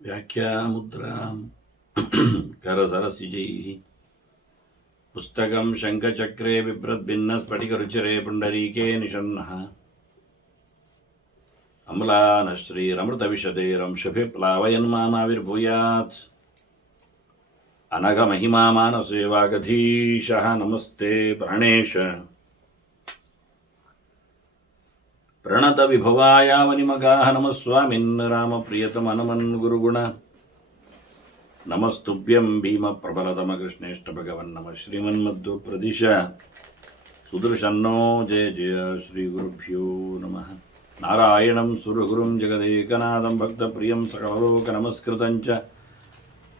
ವ್ಯಾಖ್ಯಾಮುದ್ರಾಂ ಕರಸರಸಿಜೈಃ ಪುಸ್ತಕಂ ಶಂಖಚಕ್ರೆ ಬಿಭ್ರದ್ಭಿನ್ನಸ್ಫಟಿಕರುಚಿರೆ ಪುಂಡರೀಕೆ ನಿಷನ್ನಃ ಅಮ್ಲಾನಶ್ರೀರಮೃತವಿಶದೇರಂಶಭಿ ಪ್ಲಾವಯನ್ಮಾಮಾವಿರ್ಭೂಯಾತ್ ಅನಘಮಹಿಮಾ ಮಾನಸೇ ವಾಗಧೀಶಃ ನಮಸ್ತೆ ಪ್ರಾಣೇಶ ಪ್ರಣತ ವಿಭವಾಯಾವನಿಮಗಾಹ ನಮಃ ಸ್ವಾಮಿನ್ ರಾಮಪ್ರಿಯತಮ ನಮನ್ ಗುರುಗುಣ ನಮಸ್ತುಭ್ಯಂ ಭೀಮ ಪ್ರಬಲತಮ ಕೃಷ್ಣೇಷ್ಟ ಭಗವನ್ ನಮಃ ಶ್ರೀಮನ್ಮದ್ದು ಪ್ರದಿಶ ಸುದೃಶನ್ನೋ ಜಯ ಜಯ ಶ್ರೀ ಗುರುಭ್ಯೋ ನಮಃ ನಾರಾಯಣಂ ಸುರಗುರುಂ ಜಗದೇಕನಾಥಂ ಭಕ್ತಪ್ರಿಯಂ ಸಕಲಲೋಕ ನಮಸ್ಕೃತಂಚ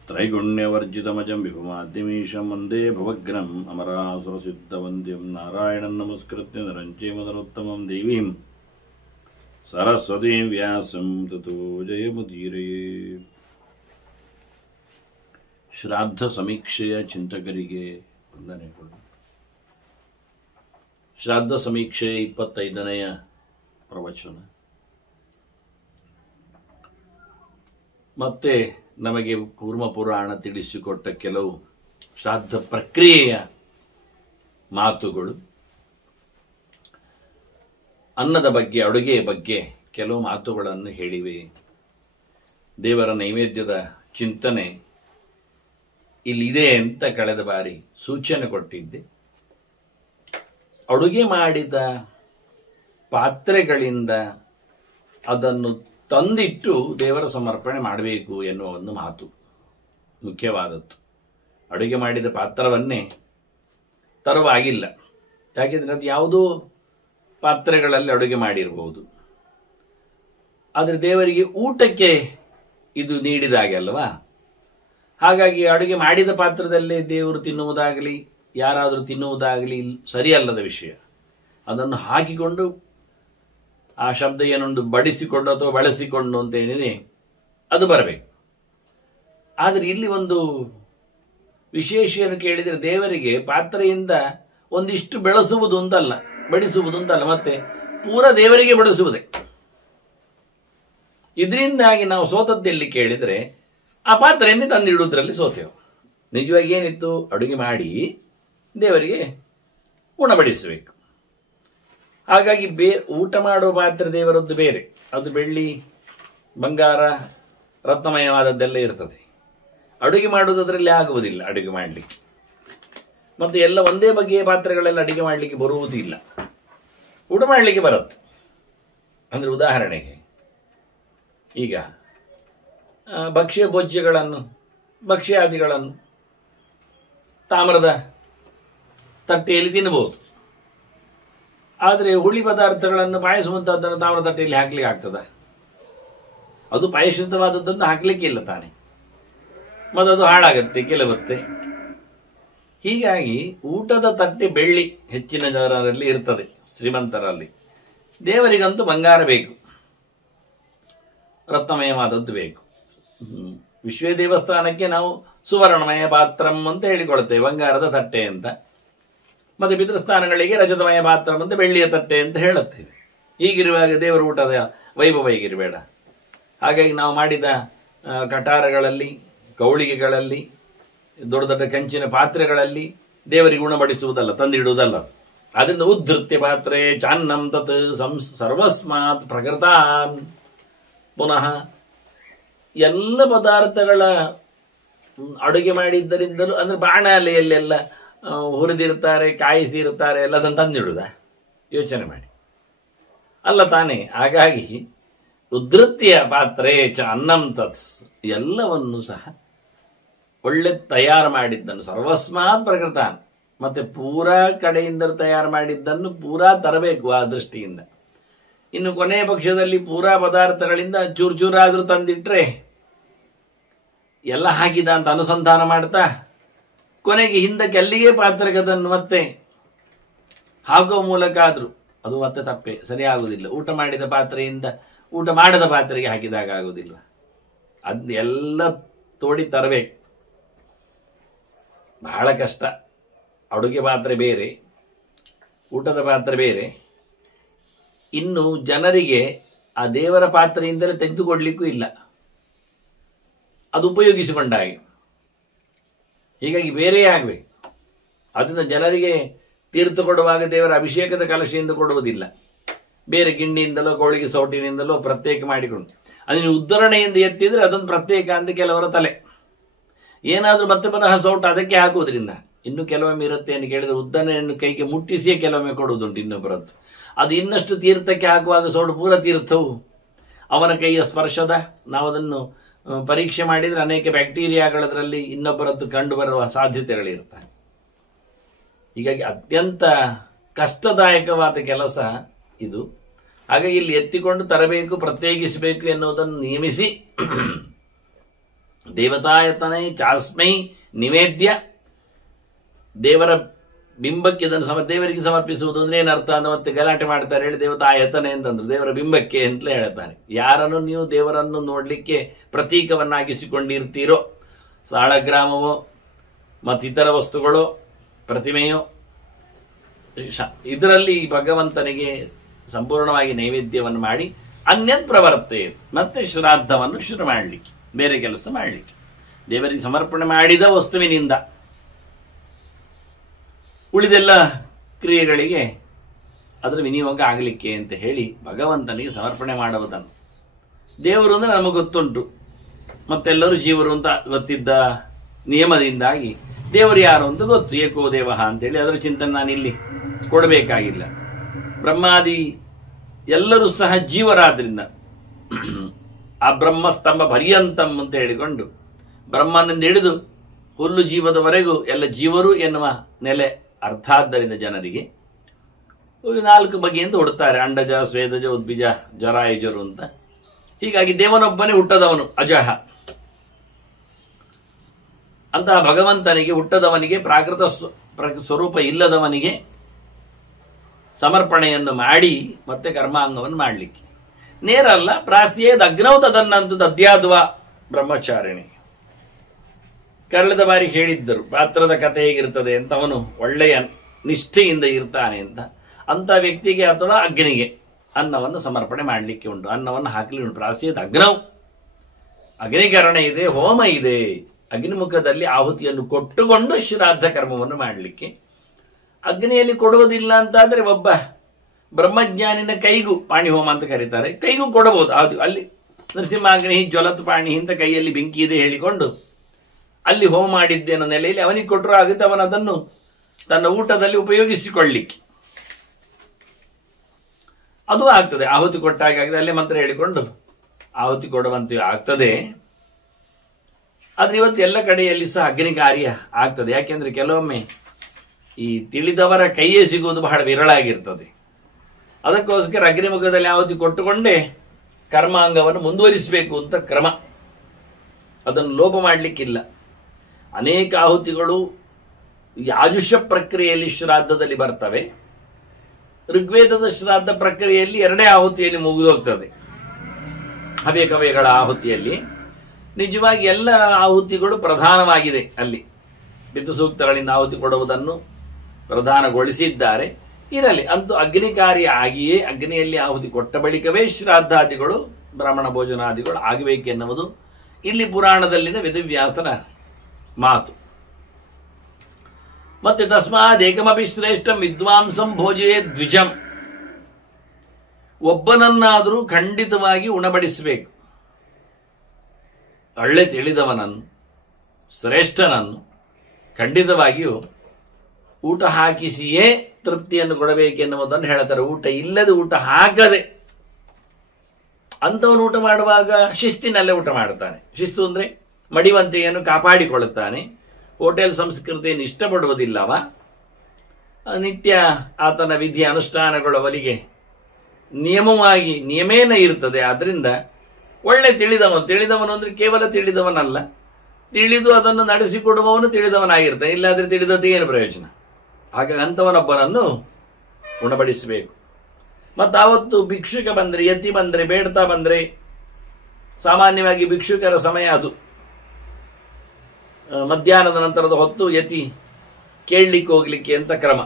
ತ್ರೈಗುಣ್ಯವರ್ಜಿತಮಜಂ ವಿಭುಮಾದ್ಯಮೀಶಂ ವಂದೇ ಭವಗ್ನಂ ಅಮರಾಸುರಸಿದ್ಧವಂದ್ಯಂ ನಾರಾಯಣಂ ನಮಸ್ಕೃತ್ಯ ನರಂಚೇಮ ನರೋತ್ತಮಂ ದೇವೀಂ ಸರಸ್ವತೀಂ ವ್ಯಾಸಂ ತತೋ ಜಯಮುದೀರಯೇ. ಶ್ರಾದ್ದ ಸಮೀಕ್ಷೆಯ ಚಿಂತಕರಿಗೆ ವಂದನೆಗಳು. ಶ್ರಾದ್ದ ಸಮೀಕ್ಷೆಯ 25ನೆಯ ಪ್ರವಚನ. ಮತ್ತೆ ನಮಗೆ ಕೂರ್ಮ ಪುರಾಣ ತಿಳಿಸಿಕೊಟ್ಟ ಕೆಲವು ಶ್ರಾದ್ದ ಪ್ರಕ್ರಿಯೆಯ ಮಾತುಗಳು, ಅನ್ನದ ಬಗ್ಗೆ, ಅಡುಗೆಯ ಬಗ್ಗೆ ಕೆಲವು ಮಾತುಗಳನ್ನು ಹೇಳಿವೆ. ದೇವರ ನೈವೇದ್ಯದ ಚಿಂತನೆ ಇಲ್ಲಿದೆ ಅಂತ ಕಳೆದ ಬಾರಿ ಸೂಚನೆ ಕೊಟ್ಟಿದ್ದೆ. ಅಡುಗೆ ಮಾಡಿದ ಪಾತ್ರೆಗಳಿಂದ ಅದನ್ನು ತಂದಿಟ್ಟು ದೇವರ ಸಮರ್ಪಣೆ ಮಾಡಬೇಕು ಎನ್ನುವ ಒಂದು ಮಾತು ಮುಖ್ಯವಾದದ್ದು. ಅಡುಗೆ ಮಾಡಿದ ಪಾತ್ರವನ್ನೇ ತರುವಾಗಿಲ್ಲ. ಯಾಕೆಂದರೆ ಅದು ಯಾವುದೋ ಪಾತ್ರೆಗಳಲ್ಲಿ ಅಡುಗೆ ಮಾಡಿರಬಹುದು. ಆದರೆ ದೇವರಿಗೆ ಊಟಕ್ಕೆ ಇದು ನೀಡಿದಾಗೆ ಅಲ್ವಾ. ಹಾಗಾಗಿ ಅಡುಗೆ ಮಾಡಿದ ಪಾತ್ರದಲ್ಲೇ ದೇವರು ತಿನ್ನುವುದಾಗಲಿ ಯಾರಾದರೂ ತಿನ್ನುವುದಾಗಲಿ ಸರಿಯಲ್ಲದ ವಿಷಯ. ಅದನ್ನು ಹಾಕಿಕೊಂಡು ಆ ಶಬ್ದ ಏನೊಂದು ಬಡಿಸಿಕೊಂಡು ಅಥವಾ ಬಳಸಿಕೊಂಡು ಅಂತ ಏನಿದೆ ಅದು ಬರಬೇಕು. ಆದರೆ ಇಲ್ಲಿ ಒಂದು ವಿಶೇಷವನ್ನು ಕೇಳಿದರೆ ದೇವರಿಗೆ ಪಾತ್ರೆಯಿಂದ ಒಂದಿಷ್ಟು ಬೆಳೆಸುವುದು ಅಂತಲ್ಲ, ಬಡಿಸುವುದು ಅಂತಲ್ಲ, ಮತ್ತೆ ಪೂರ ದೇವರಿಗೆ ಬಡಿಸುವುದೇ. ಇದರಿಂದಾಗಿ ನಾವು ಸೋತದ್ದೆಲ್ಲಿ ಕೇಳಿದರೆ ಆ ಪಾತ್ರೆಯನ್ನೇ ತಂದಿಡುವುದರಲ್ಲಿ ಸೋತೆವು. ನಿಜವಾಗಿ ಏನಿತ್ತು, ಅಡುಗೆ ಮಾಡಿ ದೇವರಿಗೆ ಉಣಬಡಿಸಬೇಕು. ಹಾಗಾಗಿ ಊಟ ಮಾಡುವ ಪಾತ್ರೆ ದೇವರದ್ದು ಬೇರೆ, ಅದು ಬೆಳ್ಳಿ ಬಂಗಾರ ರತ್ನಮಯವಾದದ್ದೆಲ್ಲ ಇರ್ತದೆ. ಅಡುಗೆ ಮಾಡುವುದರಲ್ಲಿ ಆಗುವುದಿಲ್ಲ ಅಡುಗೆ ಮಾಡಲಿಕ್ಕೆ. ಮತ್ತು ಎಲ್ಲ ಒಂದೇ ಬಗೆಯ ಪಾತ್ರೆಗಳೆಲ್ಲ ಅಡುಗೆ ಮಾಡಲಿಕ್ಕೆ ಬರುವುದಿಲ್ಲ, ಊಟ ಮಾಡಲಿಕ್ಕೆ ಬರುತ್ತೆ. ಅಂದರೆ ಉದಾಹರಣೆಗೆ ಈಗ ಭಕ್ಷ್ಯ ಭೋಜ್ಯಗಳನ್ನು, ಭಕ್ಷ್ಯಾದಿಗಳನ್ನು ತಾಮ್ರದ ತಟ್ಟೆಯಲ್ಲಿ ತಿನ್ನಬಹುದು. ಆದರೆ ಹುಳಿ ಪದಾರ್ಥಗಳನ್ನು, ಪಾಯಸ ಮುಂತಾದನ್ನು ತಾಮ್ರದ ತಟ್ಟೆಯಲ್ಲಿ ಹಾಕ್ಲಿಕ್ಕೆ ಆಗ್ತದ? ಅದು ಪಾಯಸಿತವಾದದ್ದನ್ನು ಹಾಕಲಿಕ್ಕಿಲ್ಲ ತಾನೆ, ಮತ್ತು ಅದು ಹಾಳಾಗತ್ತೆ, ಕೆಲವತ್ತೆ. ಹೀಗಾಗಿ ಊಟದ ತಟ್ಟೆ ಬೆಳ್ಳಿ ಹೆಚ್ಚಿನ ಜನರಲ್ಲಿ ಇರ್ತದೆ, ಶ್ರೀಮಂತರಲ್ಲಿ. ದೇವರಿಗಂತೂ ಬಂಗಾರ ಬೇಕು, ರತ್ನಮಯವಾದದ್ದು ಬೇಕು. ವಿಶ್ವ ದೇವಸ್ಥಾನಕ್ಕೆ ನಾವು ಸುವರ್ಣಮಯ ಪಾತ್ರಂ ಅಂತ ಹೇಳಿಕೊಳ್ತೇವೆ, ಬಂಗಾರದ ತಟ್ಟೆ ಅಂತ. ಮತ್ತು ಪಿತೃಸ್ಥಾನಗಳಿಗೆ ರಜತಮಯ ಪಾತ್ರಂ ಅಂತ, ಬೆಳ್ಳಿಯ ತಟ್ಟೆ ಅಂತ ಹೇಳುತ್ತೇವೆ. ಹೀಗಿರುವಾಗ ದೇವರ ಊಟದ ವೈಭವ ಹೀಗಿರಬೇಡ. ಹಾಗಾಗಿ ನಾವು ಮಾಡಿದ ಕಟಾರಗಳಲ್ಲಿ, ಕೌಳಿಗೆಗಳಲ್ಲಿ, ದೊಡ್ಡ ದೊಡ್ಡ ಕಂಚಿನ ಪಾತ್ರೆಗಳಲ್ಲಿ ದೇವರಿಗೆ ಉಣಬಡಿಸುವುದಲ್ಲ, ತಂದಿಡುವುದಲ್ಲ. ಅದರಿಂದ ಉದ್ಧೃತ್ಯ ಪಾತ್ರೆ ಚಾನ್ನಂ ತತ್ ಸರ್ವಸ್ಮಾತ್ ಪ್ರಕೃತಾನ್. ಪುನಃ ಎಲ್ಲ ಪದಾರ್ಥಗಳ ಅಡುಗೆ ಮಾಡಿದ್ದರಿಂದಲೂ, ಅಂದರೆ ಬಾಣಲೆಯಲ್ಲೆಲ್ಲ ಹುರಿದಿರ್ತಾರೆ, ಕಾಯಿಸಿರ್ತಾರೆ, ಎಲ್ಲ ಅದನ್ನು ತಂದಿಡುವುದ? ಯೋಚನೆ ಮಾಡಿ, ಅಲ್ಲ ತಾನೇ. ಹಾಗಾಗಿ ಉದ್ಧೃತ್ಯ ಪಾತ್ರೆ ಚ ಅನ್ನಂ ತತ್, ಎಲ್ಲವನ್ನು ಸಹ ಒಳ್ಳೆ ತಯಾರು ಮಾಡಿದ್ದನ್ನು ಸರ್ವಸ್ಮಾತ್ ಪ್ರಕೃತಾನ್, ಮತ್ತೆ ಪೂರಾ ಕಡೆಯಿಂದ ತಯಾರು ಮಾಡಿದ್ದನ್ನು ಪೂರಾ ತರಬೇಕು. ಆ ದೃಷ್ಟಿಯಿಂದ ಇನ್ನು ಕೊನೆಯ ಪಕ್ಷದಲ್ಲಿ ಪೂರಾ ಪದಾರ್ಥಗಳಿಂದ ಚೂರು ಚೂರಾದರೂ ತಂದಿಟ್ರೆ ಎಲ್ಲ ಹಾಕಿದ ಅಂತ ಅನುಸಂಧಾನ ಮಾಡ್ತಾ ಕೊನೆಗೆ ಹಿಂದಕ್ಕೆ ಅಲ್ಲಿಗೆ ಪಾತ್ರೆಗೆ ಅದನ್ನು ಮತ್ತೆ ಹಾಕುವ ಮೂಲಕ ಆದರೂ ಅದು ಮತ್ತೆ ತಪ್ಪೆ, ಸರಿಯಾಗುವುದಿಲ್ಲ. ಊಟ ಮಾಡಿದ ಪಾತ್ರೆಯಿಂದ ಊಟ ಮಾಡದ ಪಾತ್ರೆಗೆ ಹಾಕಿದಾಗ ಆಗುವುದಿಲ್ಲ. ಅದು ಎಲ್ಲ ತೋಡಿ ತರಬೇಕು, ಬಹಳ ಕಷ್ಟ. ಅಡುಗೆ ಪಾತ್ರೆ ಬೇರೆ, ಊಟದ ಪಾತ್ರೆ ಬೇರೆ. ಇನ್ನು ಜನರಿಗೆ ಆ ದೇವರ ಪಾತ್ರೆಯಿಂದಲೇ ತೆಗೆದುಕೊಡ್ಲಿಕ್ಕೂ ಇಲ್ಲ, ಅದು ಉಪಯೋಗಿಸಿಕೊಂಡಾಗೆ. ಹೀಗಾಗಿ ಬೇರೆಯೇ ಆಗಬೇಕು. ಅದನ್ನು ಜನರಿಗೆ ತೀರ್ಥ ಕೊಡುವಾಗ ದೇವರ ಅಭಿಷೇಕದ ಕಲಶೆಯಿಂದ ಕೊಡುವುದಿಲ್ಲ, ಬೇರೆ ಗಿಣ್ಣಿಯಿಂದಲೋ ಕೋಳಿಗೆ ಸೌಟಿನಿಂದಲೋ ಪ್ರತ್ಯೇಕ ಮಾಡಿಕೊಂಡು. ಅದನ್ನು ಉದ್ಧರಣೆಯಿಂದ ಎತ್ತಿದ್ರೆ ಅದೊಂದು ಪ್ರತ್ಯೇಕ ಅಂತ ಕೆಲವರ ತಲೆ. ಏನಾದರೂ ಮತ್ತೆ ಪುನಃ ಸೌಟು ಅದಕ್ಕೆ ಹಾಕುವುದರಿಂದ ಇನ್ನು ಕೆಲವೊಮ್ಮೆ ಇರುತ್ತೆ ಅಂತ ಕೇಳಿದ್ರೆ ಉದ್ದರಣೆಯನ್ನು ಕೈಗೆ ಮುಟ್ಟಿಸಿಯೇ ಕೆಲವೊಮ್ಮೆ ಕೊಡುವುದುಂಟು ಇನ್ನೊಬ್ಬರದ್ದು. ಅದು ಇನ್ನಷ್ಟು ತೀರ್ಥಕ್ಕೆ ಹಾಕುವಾಗ ಸೌಟು ಪೂರ ತೀರ್ಥವು ಅವನ ಕೈಯ ಸ್ಪರ್ಶದ, ನಾವು ಅದನ್ನು ಪರೀಕ್ಷೆ ಮಾಡಿದರೆ ಅನೇಕ ಬ್ಯಾಕ್ಟೀರಿಯಾಗಳದರಲ್ಲಿ ಇನ್ನೊಬ್ಬರದ್ದು ಕಂಡು ಬರುವ ಸಾಧ್ಯತೆಗಳಿರ್ತವೆ. ಹೀಗಾಗಿ ಅತ್ಯಂತ ಕಷ್ಟದಾಯಕವಾದ ಕೆಲಸ ಇದು. ಹಾಗಾಗಿ ಇಲ್ಲಿ ಎತ್ತಿಕೊಂಡು ತರಬೇಕು, ಪ್ರತ್ಯೇಕಿಸಬೇಕು ಎನ್ನುವುದನ್ನು ನಿಯಮಿಸಿ ದೇವತಾಯತನೇ ಚಾಸ್ಮೈ ನಿವೇದ್ಯ, ದೇವರ ಬಿಂಬಕ್ಕೆ ಇದನ್ನು ದೇವರಿಗೆ ಸಮರ್ಪಿಸುವುದು ಅಂದ್ರೆ ಏನರ್ಥ ಅಂತ ಮತ್ತೆ ಗಲಾಟೆ ಮಾಡ್ತಾರೆ ಹೇಳಿ ದೇವತಾಯತನೆ ಅಂತಂದ್ರು, ದೇವರ ಬಿಂಬಕ್ಕೆ ಅಂತಲೇ ಹೇಳ್ತಾರೆ. ಯಾರನ್ನು ನೀವು ದೇವರನ್ನು ನೋಡಲಿಕ್ಕೆ ಪ್ರತೀಕವನ್ನಾಗಿಸಿಕೊಂಡಿರ್ತೀರೋ, ಸಾಳಗ್ರಾಮವೋ ಮತ್ತಿತರ ವಸ್ತುಗಳು, ಪ್ರತಿಮೆಯೋ, ಇದರಲ್ಲಿ ಭಗವಂತನಿಗೆ ಸಂಪೂರ್ಣವಾಗಿ ನೈವೇದ್ಯವನ್ನು ಮಾಡಿ ಅನ್ಯತ್ ಪ್ರವರ್ತೆ, ಮತ್ತೆ ಶ್ರಾದ್ದವನ್ನು ಶುರು ಮಾಡಲಿಕ್ಕೆ, ಬೇರೆ ಕೆಲಸ ಮಾಡಲಿಕ್ಕೆ, ದೇವರಿಗೆ ಸಮರ್ಪಣೆ ಮಾಡಿದ ವಸ್ತುವಿನಿಂದ ಉಳಿದೆಲ್ಲ ಕ್ರಿಯೆಗಳಿಗೆ ಅದರ ವಿನಿಯೋಗ ಆಗಲಿಕ್ಕೆ ಅಂತ ಹೇಳಿ ಭಗವಂತನಿಗೆ ಸಮರ್ಪಣೆ ಮಾಡುವುದನ್ನು. ದೇವರು ಅಂದ್ರೆ ನಮಗೆ ಗೊತ್ತುಂಟು, ಮತ್ತೆಲ್ಲರೂ ಜೀವರು ಅಂತ ಗೊತ್ತಿದ್ದ ನಿಯಮದಿಂದಾಗಿ ದೇವರು ಯಾರು ಅಂತ ಗೊತ್ತು, ಏಕೋ ದೇವ ಅಂತೇಳಿ ಅದರ ಚಿಂತನೆ ನಾನಿಲ್ಲಿ ಕೊಡಬೇಕಾಗಿಲ್ಲ. ಬ್ರಹ್ಮಾದಿ ಎಲ್ಲರೂ ಸಹ ಜೀವರಾದ್ರಿಂದ ಆ ಬ್ರಹ್ಮಸ್ತಂಭ ಪರ್ಯಂತಂ ಅಂತ ಹೇಳಿಕೊಂಡು ಬ್ರಹ್ಮನಿಂದ ಹಿಡಿದು ಹುಲ್ಲು ಜೀವದವರೆಗೂ ಎಲ್ಲ ಜೀವರು ಎನ್ನುವ ನೆಲೆ ಅರ್ಥಾದ್ದರಿಂದ ಜನರಿಗೆ 4 ಬಗೆಯಿಂದ ಹುಡ್ತಾರೆ, ಅಂಡಜ, ಸ್ವೇದಜ, ಉದ್ಬಿಜ, ಜರಾಯುಜರು ಅಂತ. ಹೀಗಾಗಿ ದೇವನೊಬ್ಬನೇ ಹುಟ್ಟದವನು ಅಜಹ. ಅಂತಹ ಭಗವಂತನಿಗೆ ಹುಟ್ಟದವನಿಗೆ, ಪ್ರಾಕೃತ ಸ್ವರೂಪ ಇಲ್ಲದವನಿಗೆ ಸಮರ್ಪಣೆಯನ್ನು ಮಾಡಿ ಮತ್ತೆ ಕರ್ಮಾಂಗವನ್ನು ಮಾಡಲಿಕ್ಕೆ ನೇರ ಅಲ್ಲ. ಪ್ರಾಸ್ಯೇದ್ ಅಗ್ನೌ ತದನ್ನಂತು ದದ್ಯಾದ್ವ ಬ್ರಹ್ಮಚಾರಿಣಿ. ಕಳೆದ ಬಾರಿ ಹೇಳಿದ್ದರು ಪಾತ್ರದ ಕಥೆ ಹೇಗಿರ್ತದೆ ಅಂತ, ಅವನು ಒಳ್ಳೆಯ ನಿಷ್ಠೆಯಿಂದ ಇರ್ತಾನೆ ಅಂತ. ಅಂತ ವ್ಯಕ್ತಿಗೆ ಅಥವಾ ಅಗ್ನಿಗೆ ಅನ್ನವನ್ನು ಸಮರ್ಪಣೆ ಮಾಡಲಿಕ್ಕೆ ಉಂಟು, ಅನ್ನವನ್ನು ಹಾಕಲಿ ಉಂಟು. ಪ್ರಾಸ್ಯೇದ್ ಅಗ್ನೌ, ಅಗ್ನಿಕರಣ ಇದೆ, ಹೋಮ ಇದೆ, ಅಗ್ನಿಮುಖದಲ್ಲಿ ಆಹುತಿಯನ್ನು ಕೊಟ್ಟುಕೊಂಡು ಶ್ರಾದ್ದ ಕರ್ಮವನ್ನು ಮಾಡಲಿಕ್ಕೆ. ಅಗ್ನಿಯಲ್ಲಿ ಕೊಡುವುದಿಲ್ಲ ಅಂತಾದ್ರೆ ಒಬ್ಬ ಬ್ರಹ್ಮಜ್ಞಾನಿನ ಕೈಗೂ, ಪಾಣಿ ಹೋಮ ಅಂತ ಕರೀತಾರೆ, ಕೈಗೂ ಕೊಡಬಹುದು. ಅದು ಅಲ್ಲಿ ನರಸಿಂಹಾಗ್ನಿ ಜ್ವಲತ್ ಪಾಣಿ ಅಂತ ಕೈಯಲ್ಲಿ ಬೆಂಕಿ ಇದೆ ಹೇಳಿಕೊಂಡು ಅಲ್ಲಿ ಹೋಮ ಮಾಡಿದ್ದೇನೋ ನೆಲೆಯಲ್ಲಿ ಅವನಿಗೆ ಕೊಟ್ಟರು ಆಗುತ್ತೆ. ಅವನದನ್ನು ತನ್ನ ಊಟದಲ್ಲಿ ಉಪಯೋಗಿಸಿಕೊಳ್ಳಿಕ್ಕೆ ಅದು ಆಗ್ತದೆ. ಆಹುತಿ ಕೊಟ್ಟಾಗ ಆಗ್ತದೆ, ಅಲ್ಲೇ ಮಂತ್ರ ಹೇಳಿಕೊಂಡು ಆಹುತಿ ಕೊಡುವಂತೆ ಆಗ್ತದೆ. ಆದ್ರೆ ಇವತ್ತು ಎಲ್ಲ ಕಡೆಯಲ್ಲಿ ಸಹ ಅಗ್ನಿ ಕಾರ್ಯ ಆಗ್ತದೆ. ಯಾಕೆಂದ್ರೆ ಕೆಲವೊಮ್ಮೆ ಈ ತಿಳಿದವರ ಕೈಯೇ ಸಿಗುವುದು ಬಹಳ ವಿರಳ ಆಗಿರ್ತದೆ. ಅದಕ್ಕೋಸ್ಕರ ಅಗ್ನಿಮುಖದಲ್ಲಿ ಆಹುತಿ ಕೊಟ್ಟುಕೊಂಡೇ ಕರ್ಮಾಂಗವನ್ನು ಮುಂದುವರಿಸಬೇಕು ಅಂತ ಕ್ರಮ. ಅದನ್ನು ಲೋಪ ಮಾಡಲಿಕ್ಕಿಲ್ಲ. ಅನೇಕ ಆಹುತಿಗಳು ಯಾಜುಷ ಪ್ರಕ್ರಿಯೆಯಲ್ಲಿ ಶ್ರಾದ್ದದಲ್ಲಿ ಬರ್ತವೆ. ಋಗ್ವೇದದ ಶ್ರಾದ್ದ ಪ್ರಕ್ರಿಯೆಯಲ್ಲಿ 2 ಆಹುತಿಯಲ್ಲಿ ಮುಗಿದೋಗ್ತದೆ. ಹವ್ಯ ಕವ್ಯಗಳ ಆಹುತಿಯಲ್ಲಿ ನಿಜವಾಗಿ ಎಲ್ಲ ಆಹುತಿಗಳು ಪ್ರಧಾನವಾಗಿದೆ. ಅಲ್ಲಿ ಪಿತೃಸೂಕ್ತಗಳಿಂದ ಆಹುತಿ ಕೊಡುವುದನ್ನು ಪ್ರಧಾನಗೊಳಿಸಿದ್ದಾರೆ. ಇರಲಿ, ಅಂತೂ ಅಗ್ನಿ ಕಾರ್ಯ ಆಗಿಯೇ ಅಗ್ನಿಯಲ್ಲಿ ಆಹುತಿ ಕೊಟ್ಟ ಬಳಿಕವೇ ಶ್ರಾದ್ದಾದಿಗಳು, ಬ್ರಾಹ್ಮಣ ಭೋಜನಾದಿಗಳು ಆಗಬೇಕೆನ್ನುವುದು ಇಲ್ಲಿ ಪುರಾಣದಲ್ಲಿನ ವೇದವ್ಯಾಸನ ಮಾತು. ಮತ್ತೆ ತಸ್ಮಾದ್ ಏಕಮಪಿ ಶ್ರೇಷ್ಠಂ ವಿದ್ವಾಂಸಂ ಭೋಜಯೇ ದ್ವಿಜಂ, ಒಬ್ಬನನ್ನಾದರೂ ಖಂಡಿತವಾಗಿ ಉಣಬಡಿಸಬೇಕು. ಒಳ್ಳೆ ತಿಳಿದವನನ್ನು, ಶ್ರೇಷ್ಠನನ್ನು ಖಂಡಿತವಾಗಿಯೂ ಊಟ ಹಾಕಿಸಿಯೇ ತೃಪ್ತಿಯನ್ನು ಕೊಡಬೇಕೆನ್ನುವುದನ್ನು ಹೇಳ್ತಾರೆ. ಊಟ ಇಲ್ಲದೆ, ಊಟ ಹಾಕದೆ ಅಂಥವನು ಊಟ ಮಾಡುವಾಗ ಶಿಸ್ತಿನಲ್ಲೇ ಊಟ ಮಾಡುತ್ತಾನೆ. ಶಿಸ್ತು ಅಂದ್ರೆ ಮಡಿವಂತೆಯನ್ನು ಕಾಪಾಡಿಕೊಳ್ಳುತ್ತಾನೆ. ಹೋಟೆಲ್ ಸಂಸ್ಕೃತಿಯನ್ನು ಇಷ್ಟಪಡುವುದಿಲ್ಲವ. ನಿತ್ಯ ಆತನ ವಿಧಿ ಅನುಷ್ಠಾನಗಳು ಅವರಿಗೆ ನಿಯಮೇನ ಇರ್ತದೆ. ಆದ್ರಿಂದ ಒಳ್ಳೆ ತಿಳಿದವನು ಅಂದ್ರೆ ಕೇವಲ ತಿಳಿದವನಲ್ಲ, ತಿಳಿದು ಅದನ್ನು ನಡೆಸಿಕೊಡುವವನು ತಿಳಿದವನಾಗಿರ್ತಾನೆ. ಇಲ್ಲಾದ್ರೆ ತಿಳಿದದ್ದು ಏನು ಪ್ರಯೋಜನ? ಹಾಗಾಗಿ ಅಂಥವನೊಬ್ಬನನ್ನು ಉಣಬಡಿಸಬೇಕು. ಮತ್ತು ಆವತ್ತು ಭಿಕ್ಷುಕ ಬಂದ್ರೆ, ಯತಿ ಬಂದ್ರೆ, ಬೇಡ್ತಾ ಬಂದ್ರೆ, ಸಾಮಾನ್ಯವಾಗಿ ಭಿಕ್ಷುಕರ ಸಮಯ ಅದು ಮಧ್ಯಾಹ್ನದ ನಂತರದ ಹೊತ್ತು ಯತಿ ಕೇಳಲಿಕ್ಕೆ ಹೋಗ್ಲಿಕ್ಕೆ ಅಂತ ಕ್ರಮ.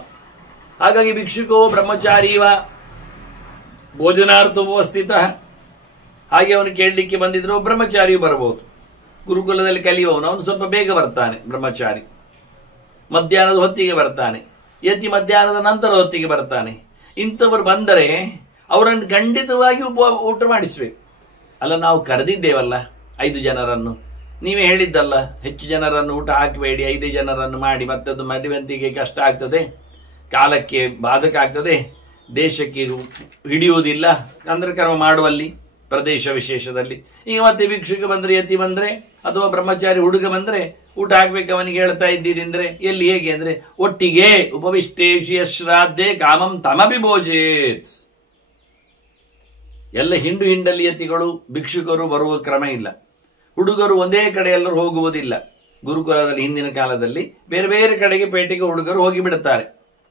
ಹಾಗಾಗಿ ಭಿಕ್ಷುಕೋ ಬ್ರಹ್ಮಚಾರೀವ ಭೋಜನಾರ್ಥ ಉಪಸ್ಥಿತ. ಹಾಗೆ ಅವನು ಕೇಳಲಿಕ್ಕೆ ಬಂದಿದ್ರು ಬ್ರಹ್ಮಚಾರಿಯು ಬರಬಹುದು. ಗುರುಕುಲದಲ್ಲಿ ಕಲಿಯುವವನು ಅವನು ಸ್ವಲ್ಪ ಬೇಗ ಬರ್ತಾನೆ, ಬ್ರಹ್ಮಚಾರಿ ಮಧ್ಯಾಹ್ನದ ಹೊತ್ತಿಗೆ ಬರ್ತಾನೆ, ಯತಿ ಮಧ್ಯಾಹ್ನದ ನಂತರ ಹೊತ್ತಿಗೆ ಬರ್ತಾನೆ. ಇಂಥವರು ಬಂದರೆ ಅವರನ್ನು ಖಂಡಿತವಾಗಿ ಊಟ ಮಾಡಿಸ್ಬೇಕು. ಅಲ್ಲ, ನಾವು ಕರೆದಿದ್ದೇವಲ್ಲ 5 ಜನರನ್ನು, ನೀವೇ ಹೇಳಿದ್ದಲ್ಲ ಹೆಚ್ಚು ಜನರನ್ನು ಊಟ ಹಾಕಬೇಡಿ, 5 ಜನರನ್ನು ಮಾಡಿ, ಮತ್ತೆ ಅದು ಮದುವೆಂತಿಗೆ ಕಷ್ಟ ಆಗ್ತದೆ, ಕಾಲಕ್ಕೆ ಬಾಧಕ ಆಗ್ತದೆ, ದೇಶಕ್ಕೆ ಹಿಡಿಯುವುದಿಲ್ಲ ಅಂದ್ರೆ ಕರ್ಮ ಮಾಡುವಲ್ಲಿ ಪ್ರದೇಶ ವಿಶೇಷದಲ್ಲಿ. ಈಗ ಮತ್ತೆ ಭಿಕ್ಷುಕ ಬಂದ್ರೆ, ಯತಿ ಬಂದ್ರೆ, ಅಥವಾ ಬ್ರಹ್ಮಚಾರಿ ಹುಡುಗ ಬಂದ್ರೆ ಊಟ ಹಾಕ್ಬೇಕು ಅವನಿಗೆ ಹೇಳ್ತಾ ಇದ್ದೀರಿ ಅಂದ್ರೆ ಎಲ್ಲಿ ಹೇಗೆ ಅಂದ್ರೆ ಒಟ್ಟಿಗೆ ಉಪವಿಷ್ಟೇಶಿಯ ಶ್ರಾದ್ದೆ ಕಾಮಂ ತಮಪಿ ಭೋಜೇತ್. ಎಲ್ಲ ಹಿಂಡಲ್ಲಿ ಯತಿಗಳು ಭಿಕ್ಷುಕರು ಬರುವ ಕ್ರಮ ಇಲ್ಲ. ಹುಡುಗರು ಒಂದೇ ಕಡೆ ಎಲ್ಲರೂ ಹೋಗುವುದಿಲ್ಲ. ಗುರುಕುಲದಲ್ಲಿ ಹಿಂದಿನ ಕಾಲದಲ್ಲಿ ಬೇರೆ ಬೇರೆ ಕಡೆಗೆ ಪೇಟೆಗೆ ಹುಡುಗರು ಹೋಗಿ ಬಿಡುತ್ತಾರೆ,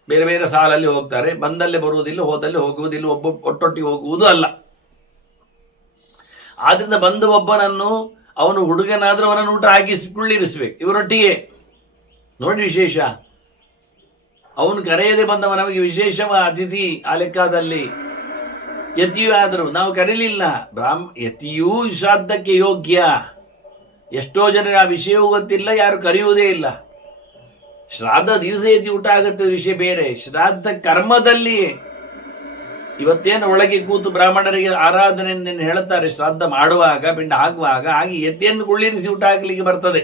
ಬೇರೆ ಬೇರೆ ಸಾಲಲ್ಲಿ ಹೋಗ್ತಾರೆ, ಬಂದಲ್ಲೇ ಬರುವುದಿಲ್ಲ, ಹೋದಲ್ಲಿ ಹೋಗುವುದಿಲ್ಲ, ಒಟ್ಟೊಟ್ಟಿಗೆ ಹೋಗುವುದು ಅಲ್ಲ. ಆದ್ರಿಂದ ಬಂದ ಒಬ್ಬನನ್ನು ಅವನು ಹುಡುಗನಾದ್ರೂ ಅವನನ್ನು ಊಟ ಕುಳ್ಳಿರಿಸ್ಬೇಕು ಇವರೊಟ್ಟಿಗೆ. ನೋಡಿ ವಿಶೇಷ, ಅವನು ಕರೆಯದೆ ಬಂದವ ನಮಗೆ ವಿಶೇಷ ಅತಿಥಿ ಆ ಲೆಕ್ಕದಲ್ಲಿ. ಯತಿಯೂ ಆದರೂ ನಾವು ಕರೀಲಿಲ್ಲ, ಯತಿಯೂ ಶ್ರಾದ್ದಕ್ಕೆ ಯೋಗ್ಯ. ಎಷ್ಟೋ ಜನರಿಗೆ ಆ ವಿಷಯವೂ ಗೊತ್ತಿಲ್ಲ, ಯಾರು ಕರೆಯುವುದೇ ಇಲ್ಲ. ಶ್ರಾದ್ದ ದಿವಸ ಯತಿ ಊಟ ಆಗುತ್ತೆ ವಿಷಯ ಬೇರೆ, ಶ್ರಾದ್ದ ಕರ್ಮದಲ್ಲಿಯೇ ಇವತ್ತೇನು ಒಳಗೆ ಕೂತು ಬ್ರಾಹ್ಮಣರಿಗೆ ಆರಾಧನೆ ಹೇಳುತ್ತಾರೆ, ಶ್ರಾದ್ದ ಮಾಡುವಾಗ ಪಿಂಡ ಹಾಕುವಾಗ ಹಾಗೆ ಯತಿಯನ್ನು ಕುಳ್ಳಿರಿಸಿ ಊಟ ಹಾಕಲಿಕ್ಕೆ ಬರ್ತದೆ.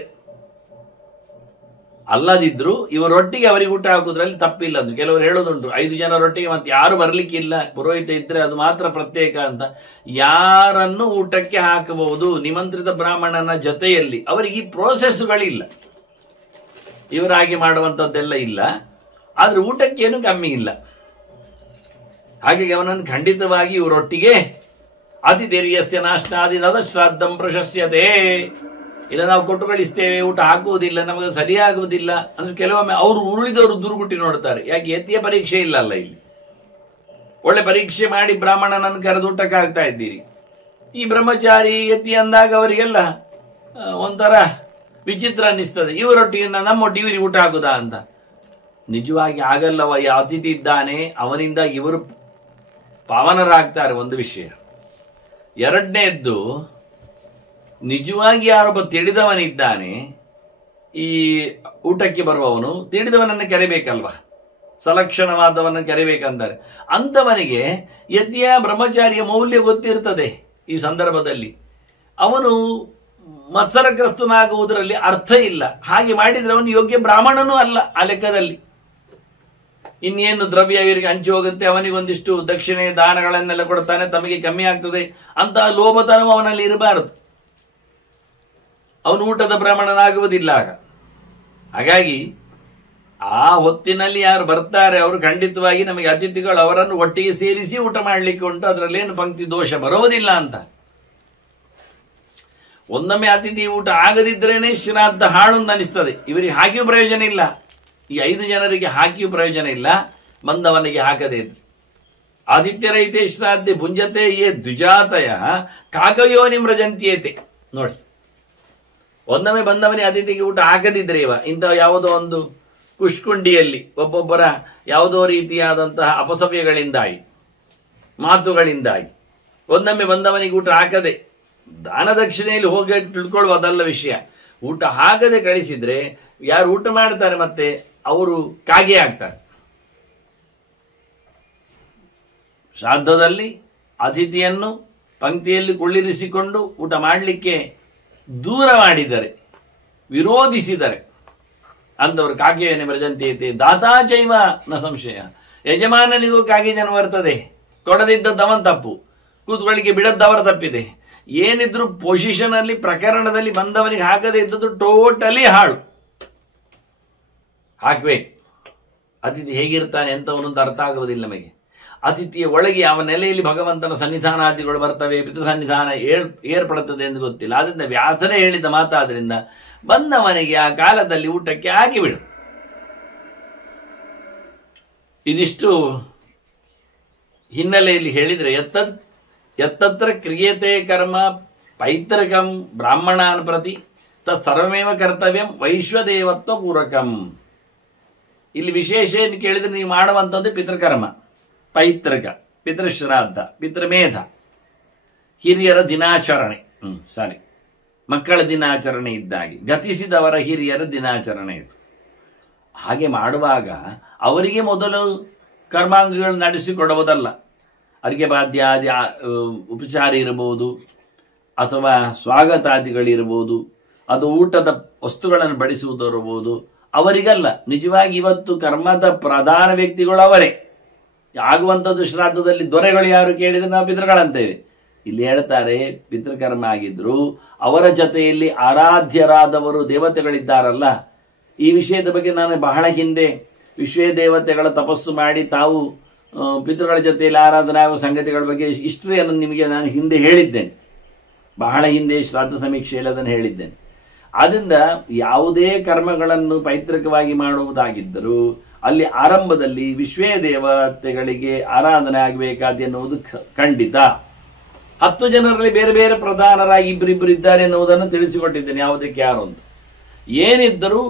ಅಲ್ಲದಿದ್ರು ಇವರೊಟ್ಟಿಗೆ ಅವರಿಗೆ ಊಟ ಹಾಕುದ್ರಲ್ಲಿ ತಪ್ಪಿಲ್ಲ. ಅದು ಕೆಲವರು ಹೇಳೋದುಂಟು 5 ಜನರೊಟ್ಟಿಗೆ ಮತ್ತೆ ಯಾರು ಬರ್ಲಿಕ್ಕಿಲ್ಲ, ಪುರೋಹಿತ ಇದ್ರೆ ಅದು ಮಾತ್ರ ಪ್ರತ್ಯೇಕ ಅಂತ. ಯಾರನ್ನು ಊಟಕ್ಕೆ ಹಾಕಬಹುದು ನಿಮಂತ್ರಿತ ಬ್ರಾಹ್ಮಣನ ಜೊತೆಯಲ್ಲಿ, ಅವರಿಗೆ ಈ ಪ್ರೋಸೆಸ್ಗಳಿಲ್ಲ, ಇವರಾಗಿ ಮಾಡುವಂಥದ್ದೆಲ್ಲ ಇಲ್ಲ. ಆದ್ರೆ ಊಟಕ್ಕೇನು ಕಮ್ಮಿ ಇಲ್ಲ. ಹಾಗಾಗಿ ಅವನನ್ನು ಖಂಡಿತವಾಗಿ ಇವರೊಟ್ಟಿಗೆ ಅತಿಥಿರ್ಯಸ್ಯ ನಾಶ್ನಾದಿನದ ಶ್ರಾದ್ದಂ ಪ್ರಶಸ್ಯತೆ. ಇಲ್ಲ ನಾವು ಕೊಟ್ಟು ಕಳಿಸ್ತೇವೆ, ಊಟ ಹಾಕುವುದಿಲ್ಲ, ನಮಗೆ ಸರಿಯಾಗುವುದಿಲ್ಲ ಅಂದ್ರೆ ಕೆಲವೊಮ್ಮೆ ಅವರು ಉರುಳಿದವರು ದುರ್ಗುಟ್ಟಿ ನೋಡ್ತಾರೆ. ಯಾಕೆ ಯತಿಯ ಪರೀಕ್ಷೆ ಇಲ್ಲ ಅಲ್ಲ, ಇಲ್ಲಿ ಒಳ್ಳೆ ಪರೀಕ್ಷೆ ಮಾಡಿ ಬ್ರಾಹ್ಮಣನನ್ನು ಕರೆದು ಊಟಕ್ಕೆ ಹಾಕ್ತಾ ಇದ್ದೀರಿ. ಈ ಬ್ರಹ್ಮಚಾರಿ ಯತಿ ಅಂದಾಗ ಅವರಿಗೆಲ್ಲ ಒಂಥರ ವಿಚಿತ್ರ ಅನ್ನಿಸ್ತದೆ, ಇವರೊಟ್ಟಿಗೆ ನಮ್ಮೊಟ್ಟಿಗೆ ಇವರಿಗೆ ಊಟ ಹಾಕುದಾ ಅಂತ. ನಿಜವಾಗಿ ಆಗಲ್ಲವ. ಈ ಅತಿಥಿ ಇದ್ದಾನೆ, ಅವನಿಂದ ಇವರು ಪಾವನರಾಗ್ತಾರೆ, ಒಂದು ವಿಷಯ. ಎರಡನೇದ್ದು, ನಿಜವಾಗಿ ಯಾರೊಬ್ಬ ತಿಳಿದವನಿದ್ದಾನೆ, ಈ ಊಟಕ್ಕೆ ಬರುವವನು ತಿಳಿದವನನ್ನು ಕರಿಬೇಕಲ್ವಾ, ಸಲಕ್ಷಣವಾದವನ್ನ ಕರಿಬೇಕಂತಾರೆ. ಅಂಥವನಿಗೆ ಯತಿಯ ಬ್ರಹ್ಮಚಾರಿಯ ಮೌಲ್ಯ ಗೊತ್ತಿರ್ತದೆ. ಈ ಸಂದರ್ಭದಲ್ಲಿ ಅವನು ಮತ್ಸರಗ್ರಸ್ತನಾಗುವುದರಲ್ಲಿ ಅರ್ಥ ಇಲ್ಲ. ಹಾಗೆ ಮಾಡಿದ್ರೆ ಅವನು ಯೋಗ್ಯ ಬ್ರಾಹ್ಮಣನೂ ಅಲ್ಲ ಆ ಲೆಕ್ಕದಲ್ಲಿ. ಇನ್ನೇನು ದ್ರವ್ಯ ಇವರಿಗೆ ಹಂಚಿ ಹೋಗುತ್ತೆ, ಅವನಿಗೊಂದಿಷ್ಟು ದಕ್ಷಿಣೆ ದಾನಗಳನ್ನೆಲ್ಲ ಕೊಡ್ತಾನೆ, ತಮಗೆ ಕಮ್ಮಿ ಆಗ್ತದೆ ಅಂತ ಲೋಭತನವು ಅವನಲ್ಲಿ ಇರಬಾರದು. ಅವನು ಊಟದ ಬ್ರಾಹ್ಮಣನಾಗುವುದಿಲ್ಲ ಆಗ. ಹಾಗಾಗಿ ಆ ಹೊತ್ತಿನಲ್ಲಿ ಯಾರು ಬರ್ತಾರೆ ಅವರು ಖಂಡಿತವಾಗಿ ನಮಗೆ ಅತಿಥಿಗಳು, ಅವರನ್ನು ಒಟ್ಟಿಗೆ ಸೇರಿಸಿ ಊಟ ಮಾಡಲಿಕ್ಕೆ ಉಂಟು, ಅದರಲ್ಲೇನು ಪಂಕ್ತಿ ದೋಷ ಬರೋದಿಲ್ಲ ಅಂತ. ಒಂದೊಮ್ಮೆ ಅತಿಥಿ ಊಟ ಆಗದಿದ್ರೇನೆ ಶ್ರಾದ್ದ ಹಾಳು ಅಂತ ಅನಿಸ್ತದೆ. ಇವರಿಗೆ ಹಾಕಿಯೂ ಪ್ರಯೋಜನ ಇಲ್ಲ, ಈ 5 ಜನರಿಗೆ ಹಾಕಿಯೂ ಪ್ರಯೋಜನ ಇಲ್ಲ, ಬಂದವನಿಗೆ ಹಾಕದೇ ಇದ್ರು. ಆದಿತ್ಯರೈತೆ ಶ್ರಾದ್ದೆ ಭುಂಜತೆ ಯೇ ದ್ವಿಜಾತಯ ಕಾಕಯೋನಿ ಮೃಜಂತ್ಯೇತೆ. ನೋಡಿ, ಒಂದೊಮ್ಮೆ ಬಂದವನಿಗೆ ಅತಿಥಿಗೆ ಊಟ ಹಾಕದಿದ್ರೆ ಇಂಥ ಯಾವುದೋ ಒಂದು ಕುಷ್ಕುಂಡಿಯಲ್ಲಿ ಒಬ್ಬೊಬ್ಬರ ಯಾವುದೋ ರೀತಿಯಾದಂತಹ ಅಪಸವ್ಯಗಳಿಂದಾಗಿ, ಮಾತುಗಳಿಂದಾಗಿ ಒಂದೊಮ್ಮೆ ಬಂದವನಿಗೆ ಊಟ ಹಾಕದೆ, ದಾನ ದಕ್ಷಿಣೆಯಲ್ಲಿ ಹೋಗಿ ತಿಳ್ಕೊಳ್ಳುವುದಲ್ಲ ವಿಷಯ. ಊಟ ಹಾಕದೆ ಕಳಿಸಿದ್ರೆ ಯಾರು ಊಟ ಮಾಡ್ತಾರೆ ಮತ್ತೆ ಅವರು ಕಾಗೆ ಆಗ್ತಾರೆ. ಶ್ರಾದ್ದದಲ್ಲಿ ಅತಿಥಿಯನ್ನು ಪಂಕ್ತಿಯಲ್ಲಿ ಕುಳ್ಳಿರಿಸಿಕೊಂಡು ಊಟ ಮಾಡಲಿಕ್ಕೆ ದೂರ ಮಾಡಿದರೆ, ವಿರೋಧಿಸಿದರೆ ಅಂದವರು ಕಾಗೆಯನ್ನೇ ಮೃಜಂತ್ಯತೆ ದಾತಾಚೈವ ನ ಸಂಶಯ. ಯಜಮಾನನಿಗೂ ಕಾಗೆ ಜನ ಬರ್ತದೆ, ಕೊಡದಿದ್ದವನ್ ತಪ್ಪು, ಕೂತ್ಕೊಳ್ಳಿಕ್ಕೆ ಬಿಡದ್ದವರ ತಪ್ಪಿದೆ. ಏನಿದ್ರು ಪೊಸಿಷನ್ ಅಲ್ಲಿ ಪ್ರಕರಣದಲ್ಲಿ ಬಂದವನಿಗೆ ಹಾಕದೇ ಇದ್ದದ್ದು ಟೋಟಲಿ ಹಾಳು. ಹಾಕ್ಬೇಕು. ಅತಿಥಿ ಹೇಗಿರ್ತಾನೆ ಎಂತವನಂತ ಅರ್ಥ ಆಗುವುದಿಲ್ಲ ನಮಗೆ. ಅತಿಥಿಯ ಒಳಗೆ ಯಾವ ನೆಲೆಯಲ್ಲಿ ಭಗವಂತನ ಸನ್ನಿಧಾನಾದಿಗಳು ಬರ್ತವೆ, ಪಿತೃ ಸನ್ನಿಧಾನ ಏರ್ಪಡುತ್ತದೆ ಎಂದು ಗೊತ್ತಿಲ್ಲ. ಆದ್ರಿಂದ ವ್ಯಾಸರೇ ಹೇಳಿದ ಮಾತಾದ್ರಿಂದ ಬಂದವನಿಗೆ ಆ ಕಾಲದಲ್ಲಿ ಊಟಕ್ಕೆ ಹಾಕಿಬಿಡು. ಇದಿಷ್ಟು ಹಿನ್ನೆಲೆಯಲ್ಲಿ ಹೇಳಿದ್ರೆ, ಯತ್ತತ್ರ ಕ್ರಿಯತೆ ಕರ್ಮ ಪೈತೃಕಂ ಬ್ರಾಹ್ಮಣಾನ್ ಪ್ರತಿ ತತ್ ಸರ್ವಮೇವ ಕರ್ತವ್ಯಂ ವೈಶ್ವದೇವತ್ವ ಪೂರಕಂ. ಇಲ್ಲಿ ವಿಶೇಷ ಏನು ಕೇಳಿದ್ರೆ ನೀವು ಮಾಡುವಂಥದ್ದು ಪಿತೃಕರ್ಮ, ಪೈತೃಕ. ಪಿತೃಶ್ರಾದ್ದ, ಪಿತೃಮೇಧ, ಹಿರಿಯರ ದಿನಾಚರಣೆ, ಸಾರಿ ಮಕ್ಕಳ ದಿನಾಚರಣೆ ಇದ್ದಾಗೆ, ಗತಿಸಿದವರ ಹಿರಿಯರ ದಿನಾಚರಣೆ ಇದು. ಹಾಗೆ ಮಾಡುವಾಗ ಅವರಿಗೆ ಮೊದಲು ಕರ್ಮಾಂಗಗಳು ನಡೆಸಿಕೊಡುವುದಲ್ಲ. ಅರ್ಘ್ಯ ಬಾದ್ಯಾದಿ ಉಪಚಾರ ಇರಬಹುದು, ಅಥವಾ ಸ್ವಾಗತಾದಿಗಳಿರ್ಬೋದು, ಅದು ಊಟದ ವಸ್ತುಗಳನ್ನು ಬಡಿಸುವುದಿರಬಹುದು. ಅವರಿಗಲ್ಲ, ನಿಜವಾಗಿ ಇವತ್ತು ಕರ್ಮದ ಪ್ರಧಾನ ವ್ಯಕ್ತಿಗಳು ಅವರೇ. ಆಗುವಂಥದ್ದು ಶ್ರಾದ್ದದಲ್ಲಿ ದೊರೆಗಳು ಯಾರು ಕೇಳಿದರೆ ನಾವು ಪಿತೃಗಳಂತೇವೆ. ಇಲ್ಲಿ ಹೇಳ್ತಾರೆ ಪಿತೃಕರ್ಮ ಆಗಿದ್ರು ಅವರ ಜೊತೆಯಲ್ಲಿ ಆರಾಧ್ಯರಾದವರು ದೇವತೆಗಳಿದ್ದಾರಲ್ಲ. ಈ ವಿಷಯದ ಬಗ್ಗೆ ನಾನು ಬಹಳ ಹಿಂದೆ ವಿಶ್ವೇ ದೇವತೆಗಳ ತಪಸ್ಸು ಮಾಡಿ ತಾವು ಪಿತೃಗಳ ಜೊತೆಯಲ್ಲಿ ಆರಾಧನೆ ಆಗುವ ಸಂಗತಿಗಳ ಬಗ್ಗೆ ಹಿಸ್ಟ್ರಿಯನ್ನು ನಿಮಗೆ ನಾನು ಹಿಂದೆ ಹೇಳಿದ್ದೇನೆ. ಬಹಳ ಹಿಂದೆ ಶ್ರಾದ್ದ ಸಮೀಕ್ಷೆಯಲ್ಲಿ ಅದನ್ನು ಹೇಳಿದ್ದೇನೆ. ಆದ್ದರಿಂದ ಯಾವುದೇ ಕರ್ಮಗಳನ್ನು ಪೈತೃಕವಾಗಿ ಮಾಡುವುದಾಗಿದ್ದರೂ ಅಲ್ಲಿ ಆರಂಭದಲ್ಲಿ ವಿಶ್ವೇ ದೇವತೆಗಳಿಗೆ ಆರಾಧನೆ ಆಗಬೇಕಾದ ಎನ್ನುವುದು ಖಂಡಿತ. 10 ಜನರಲ್ಲಿ ಬೇರೆ ಬೇರೆ ಪ್ರಧಾನರಾಗಿ ಇಬ್ಬರಿಬ್ಬರು ಇದ್ದಾರೆ ಎನ್ನುವುದನ್ನು ತಿಳಿಸಿಕೊಟ್ಟಿದ್ದೇನೆ, ಯಾವುದಕ್ಕೆ ಯಾರು ಅಂತ. ಏನಿದ್ದರೂ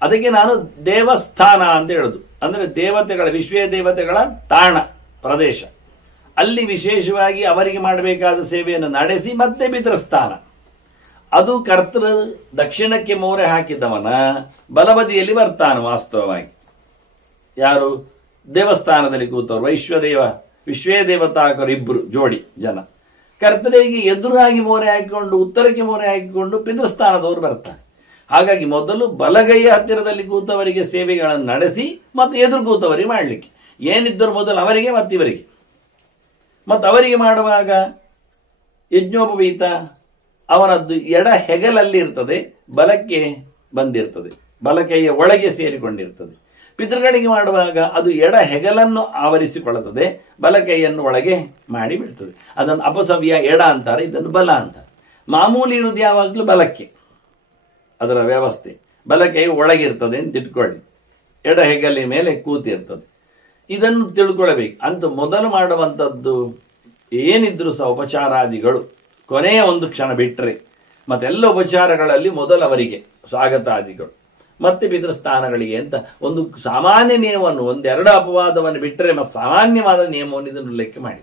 ಅದಕ್ಕೆ ನಾನು ದೇವಸ್ಥಾನ ಅಂತ ಹೇಳುದು. ಅಂದರೆ ದೇವತೆಗಳ, ವಿಶ್ವೇ ದೇವತೆಗಳ ತಾಣ ಪ್ರದೇಶ, ಅಲ್ಲಿ ವಿಶೇಷವಾಗಿ ಅವರಿಗೆ ಮಾಡಬೇಕಾದ ಸೇವೆಯನ್ನು ನಡೆಸಿ ಮತ್ತೆ ಪಿತೃಸ್ಥಾನ. ಅದು ಕರ್ತೃ ದಕ್ಷಿಣಕ್ಕೆ ಮೋರೆ ಹಾಕಿದವನ ಬಲಬದಿಯಲ್ಲಿ ಬರ್ತಾನೆ. ವಾಸ್ತವವಾಗಿ ಯಾರು ದೇವಸ್ಥಾನದಲ್ಲಿ ಕೂತವರು ವಿಶ್ವೇ ದೇವತಾಕರು ಇಬ್ಬರು ಜೋಡಿ ಜನ, ಕರ್ತರಿಗೆ ಎದುರಾಗಿ ಮೋರೆ ಹಾಕಿಕೊಂಡು ಉತ್ತರಕ್ಕೆ ಮೋರೆ ಹಾಕಿಕೊಂಡು ಪಿತೃಸ್ಥಾನದವರು ಬರ್ತಾರೆ. ಹಾಗಾಗಿ ಮೊದಲು ಬಲಗೈಯ ಹತ್ತಿರದಲ್ಲಿ ಕೂತವರಿಗೆ ಸೇವೆಗಳನ್ನು ನಡೆಸಿ ಮತ್ತೆ ಎದುರು ಕೂತವರಿಗೆ ಮಾಡಲಿಕ್ಕೆ ಏನಿದ್ದರೂ ಮೊದಲು ಅವರಿಗೆ ಮತ್ತಿವರಿಗೆ. ಮತ್ತು ಅವರಿಗೆ ಮಾಡುವಾಗ ಯಜ್ಞೋಪವೀತ ಅವನದ್ದು ಎಡ ಹೆಗಲಲ್ಲಿ ಇರ್ತದೆ, ಬಲಕ್ಕೆ ಬಂದಿರ್ತದೆ, ಬಲಕೈಯ ಒಳಗೆ ಸೇರಿಕೊಂಡಿರ್ತದೆ. ಪಿತೃಗಳಿಗೆ ಮಾಡುವಾಗ ಅದು ಎಡ ಹೆಗಲನ್ನು ಆವರಿಸಿಕೊಳ್ಳುತ್ತದೆ, ಬಲಕೈಯನ್ನು ಒಳಗೆ ಮಾಡಿ ಬಿಡ್ತದೆ. ಅದನ್ನು ಅಪಸವ್ಯ ಎಡ ಅಂತಾರೆ, ಇದನ್ನು ಬಲ ಅಂತಾರೆ. ಮಾಮೂಲಿ ಇರುವುದು ಯಾವಾಗಲೂ ಬಲಕ್ಕೆ, ಅದರ ವ್ಯವಸ್ಥೆ ಬಲಕೈ ಒಳಗಿರ್ತದೆ ಅಂತ ಇಟ್ಕೊಳ್ಳಿ, ಎಡ ಹೆಗಲಿನ ಮೇಲೆ ಕೂತಿರ್ತದೆ. ಇದನ್ನು ತಿಳ್ಕೊಳ್ಬೇಕು. ಅಂತ ಮೊದಲು ಮಾಡುವಂಥದ್ದು ಏನಿದ್ರು ಸಹ ಉಪಚಾರಾದಿಗಳು ಕೊನೆಯ ಒಂದು ಕ್ಷಣ ಬಿಟ್ಟರೆ ಮತ್ತೆಲ್ಲ ಉಪಚಾರಗಳಲ್ಲಿ ಮೊದಲವರಿಗೆ ಸ್ವಾಗತಾದಿಗಳು ಮತ್ತೆ ಪಿತೃಸ್ಥಾನಗಳಿಗೆ ಅಂತ ಒಂದು ಸಾಮಾನ್ಯ ನಿಯಮವನ್ನು, ಒಂದೆರಡು ಅಪವಾದವನ್ನು ಬಿಟ್ಟರೆ ಮತ್ತು ಸಾಮಾನ್ಯವಾದ ನಿಯಮವನ್ನು ಇದನ್ನು ಉಲ್ಲೇಖ ಮಾಡಿ.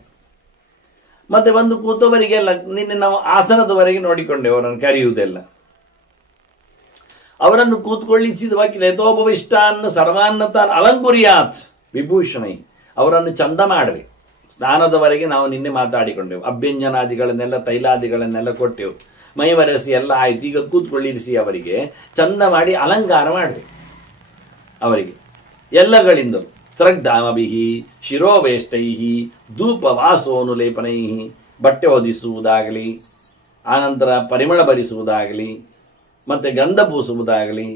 ಮತ್ತೆ ಒಂದು ಕೂತವರಿಗೆಲ್ಲ ನಿನ್ನೆ ನಾವು ಆಸನದವರೆಗೆ ನೋಡಿಕೊಂಡೆವು, ಅವರನ್ನು ಕರೆಯುವುದೆಲ್ಲ. ಅವರನ್ನು ಕೂತ್ಕೊಳ್ಳಿಸಿದ ವಾಕ್ಯ ಯಥೋಪವಿಷ್ಟಾನ್ನ ಸರ್ವಾನ್ನತಾನ್ ಅಲಂಕುರ್ಯಾತ್ ವಿಭೂಷಣೈ, ಅವರನ್ನು ಚಂದ ಮಾಡಬೇಕು. ಸ್ನಾನದವರೆಗೆ ನಾವು ನಿನ್ನೆ ಮಾತಾಡಿಕೊಂಡೆವು. ಅಭ್ಯಂಜನಾದಿಗಳನ್ನೆಲ್ಲ ತೈಲಾದಿಗಳನ್ನೆಲ್ಲ ಕೊಟ್ಟೆವು, ಮೈವರೆಸಿ ಎಲ್ಲ ಆಯ್ತು. ಈಗ ಕೂತ್ಕೊಳ್ಳಿರಿಸಿ ಅವರಿಗೆ ಚಂದ ಮಾಡಿ ಅಲಂಕಾರ ಮಾಡಬೇಕು. ಅವರಿಗೆ ಎಲ್ಲಗಳಿಂದಲೂ ಸ್ರಗ್ಧಾಮಭಿಹಿ ಶಿರೋವೇಷ್ಟೈಹಿ ಧೂಪ ವಾಸೋನುಲೇಪನೈಹಿ, ಬಟ್ಟೆ ಹೊದಿಸುವುದಾಗಲಿ, ಆನಂತರ ಪರಿಮಳ ಭರಿಸುವುದಾಗಲಿ, ಮತ್ತೆ ಗಂಧ ಪೂಸುವುದಾಗಲಿ,